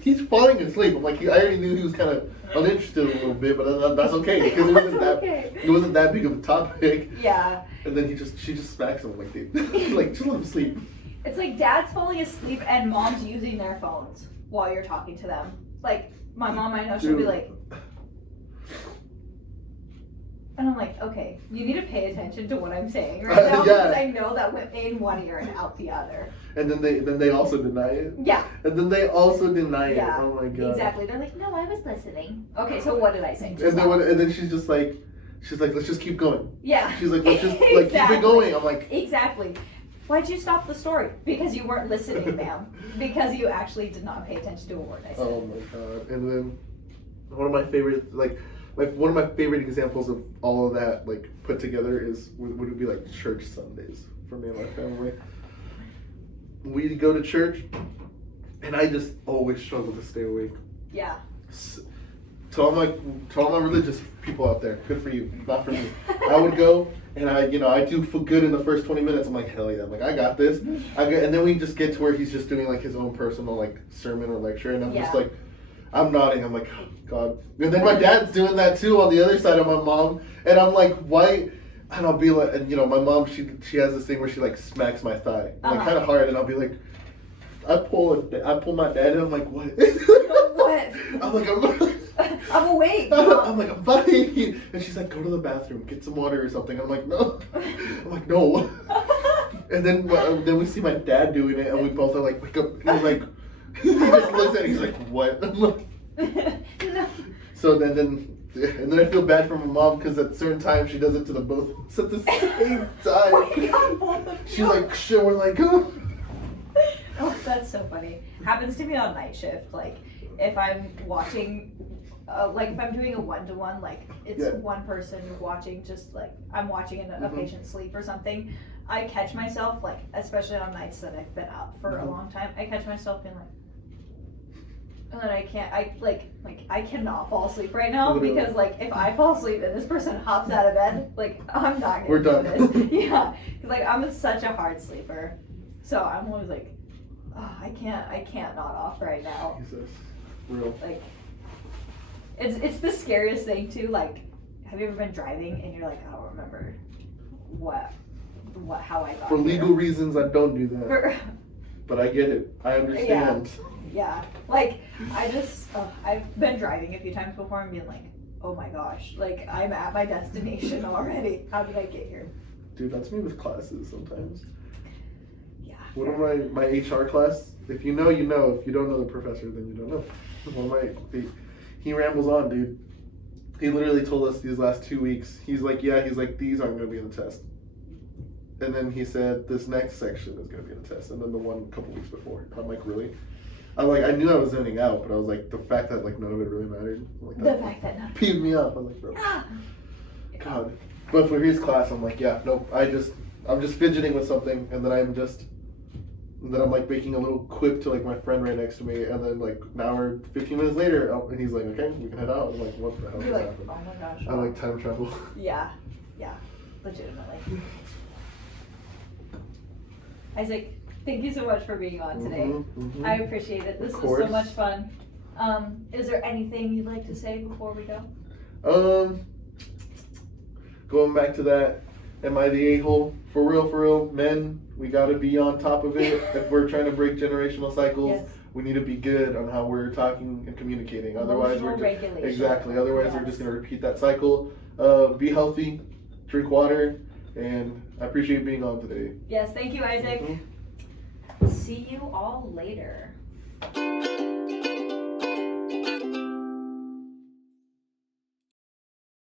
he's falling asleep. I'm like, I already knew he was kind of uninterested a little bit, but that's okay because it wasn't that big of a topic. Yeah. And then she just smacks him like, dude, like just let him sleep. It's like dad's falling asleep and mom's using their phones while you're talking to them. Like my mom, I know she'll be like, and I'm like, okay, you need to pay attention to what I'm saying right now because I know that went in one ear and out the other. And then they also deny it. Yeah. And then they also deny it. Yeah. Oh my god. Exactly. They're like, no, I was listening. Okay, so what did I say? And then she's like, let's just keep going. Yeah. She's like, let's just like keep it going. I'm like, exactly. Why'd you stop the story? Because you weren't listening, ma'am. Because you actually did not pay attention to a word I said. Oh my god. And then one of my favorite one of my favorite examples of all of that like put together would be like church Sundays for me and my family. We go to church, and I just always struggle to stay awake. Yeah. To all my religious people out there, good for you, not for me. I would go, and I do good in the first 20 minutes. I'm like, hell yeah, I'm like, I got this. And then we just get to where he's just doing like his own personal like sermon or lecture, and I'm just like, I'm nodding. I'm like, oh, God. And then my dad's doing that too on the other side of my mom, and I'm like, why? And I'll be like, and my mom, she has this thing where she like smacks my thigh, like kind of hard, and I'll be like, I pull my dad, and I'm like, what? What? I'm like, I'm awake. I'm like, I'm fine. And she's like, go to the bathroom, get some water or something. I'm like, no. I'm like, no. And then we see my dad doing it, and we both are like, wake up. And he's like, he just looks at it, he's like, what? I'm like, no. So then I feel bad for my mom because at certain times she does it to the both of us at the same time. Wait, on both of you. She's like, shit, we're like, oh. Oh, that's so funny. Happens to me on night shift. Like, if I'm watching, like if I'm doing a one-to-one, like it's one person watching, just like I'm watching a patient sleep or something. I catch myself, like, especially on nights that I've been up for a long time, I catch myself being like, and then I cannot fall asleep right now because like if I fall asleep and this person hops out of bed, like I'm not gonna do this. Yeah, because like I'm such a hard sleeper, so I'm always like, oh, I can't nod off right now. Jesus, real. Like, it's the scariest thing too. Like, have you ever been driving and you're like, I don't remember how I got For here. legal reasons, I don't do that. But I get it. I understand. Yeah. Like, I've been driving a few times before and being like, oh my gosh, like I'm at my destination already. How did I get here? Dude, that's me with classes sometimes. Yeah. One of my HR class, if you know, you know. If you don't know the professor, then you don't know. He rambles on, dude. He literally told us these last 2 weeks, he's like, these aren't going to be in the test. And then he said, this next section is going to be in the test. And then the one a couple weeks before. And I'm like, really? I'm like, I knew I was zoning out, but I was like, the fact that like none of it really mattered. Like, the fact that none peeved me off. I was like, bro. God. But for his class, I'm like, yeah, nope. I'm just fidgeting with something, and then I'm like making a little quip to like my friend right next to me, and then like an hour, 15 minutes later, and he's like, okay, we can head out. I'm like, what the hell just happened? Oh my gosh. I like time travel. Yeah, legitimately. Isaac, thank you so much for being on today. I appreciate it. This was so much fun. Is there anything you'd like to say before we go? Going back to that, am I the a-hole? For real, men, we gotta be on top of it. If we're trying to break generational cycles, we need to be good on how we're talking and communicating. Otherwise, we're just gonna repeat that cycle. Be healthy, drink water, and I appreciate being on today. Yes, thank you, Isaac. See you all later.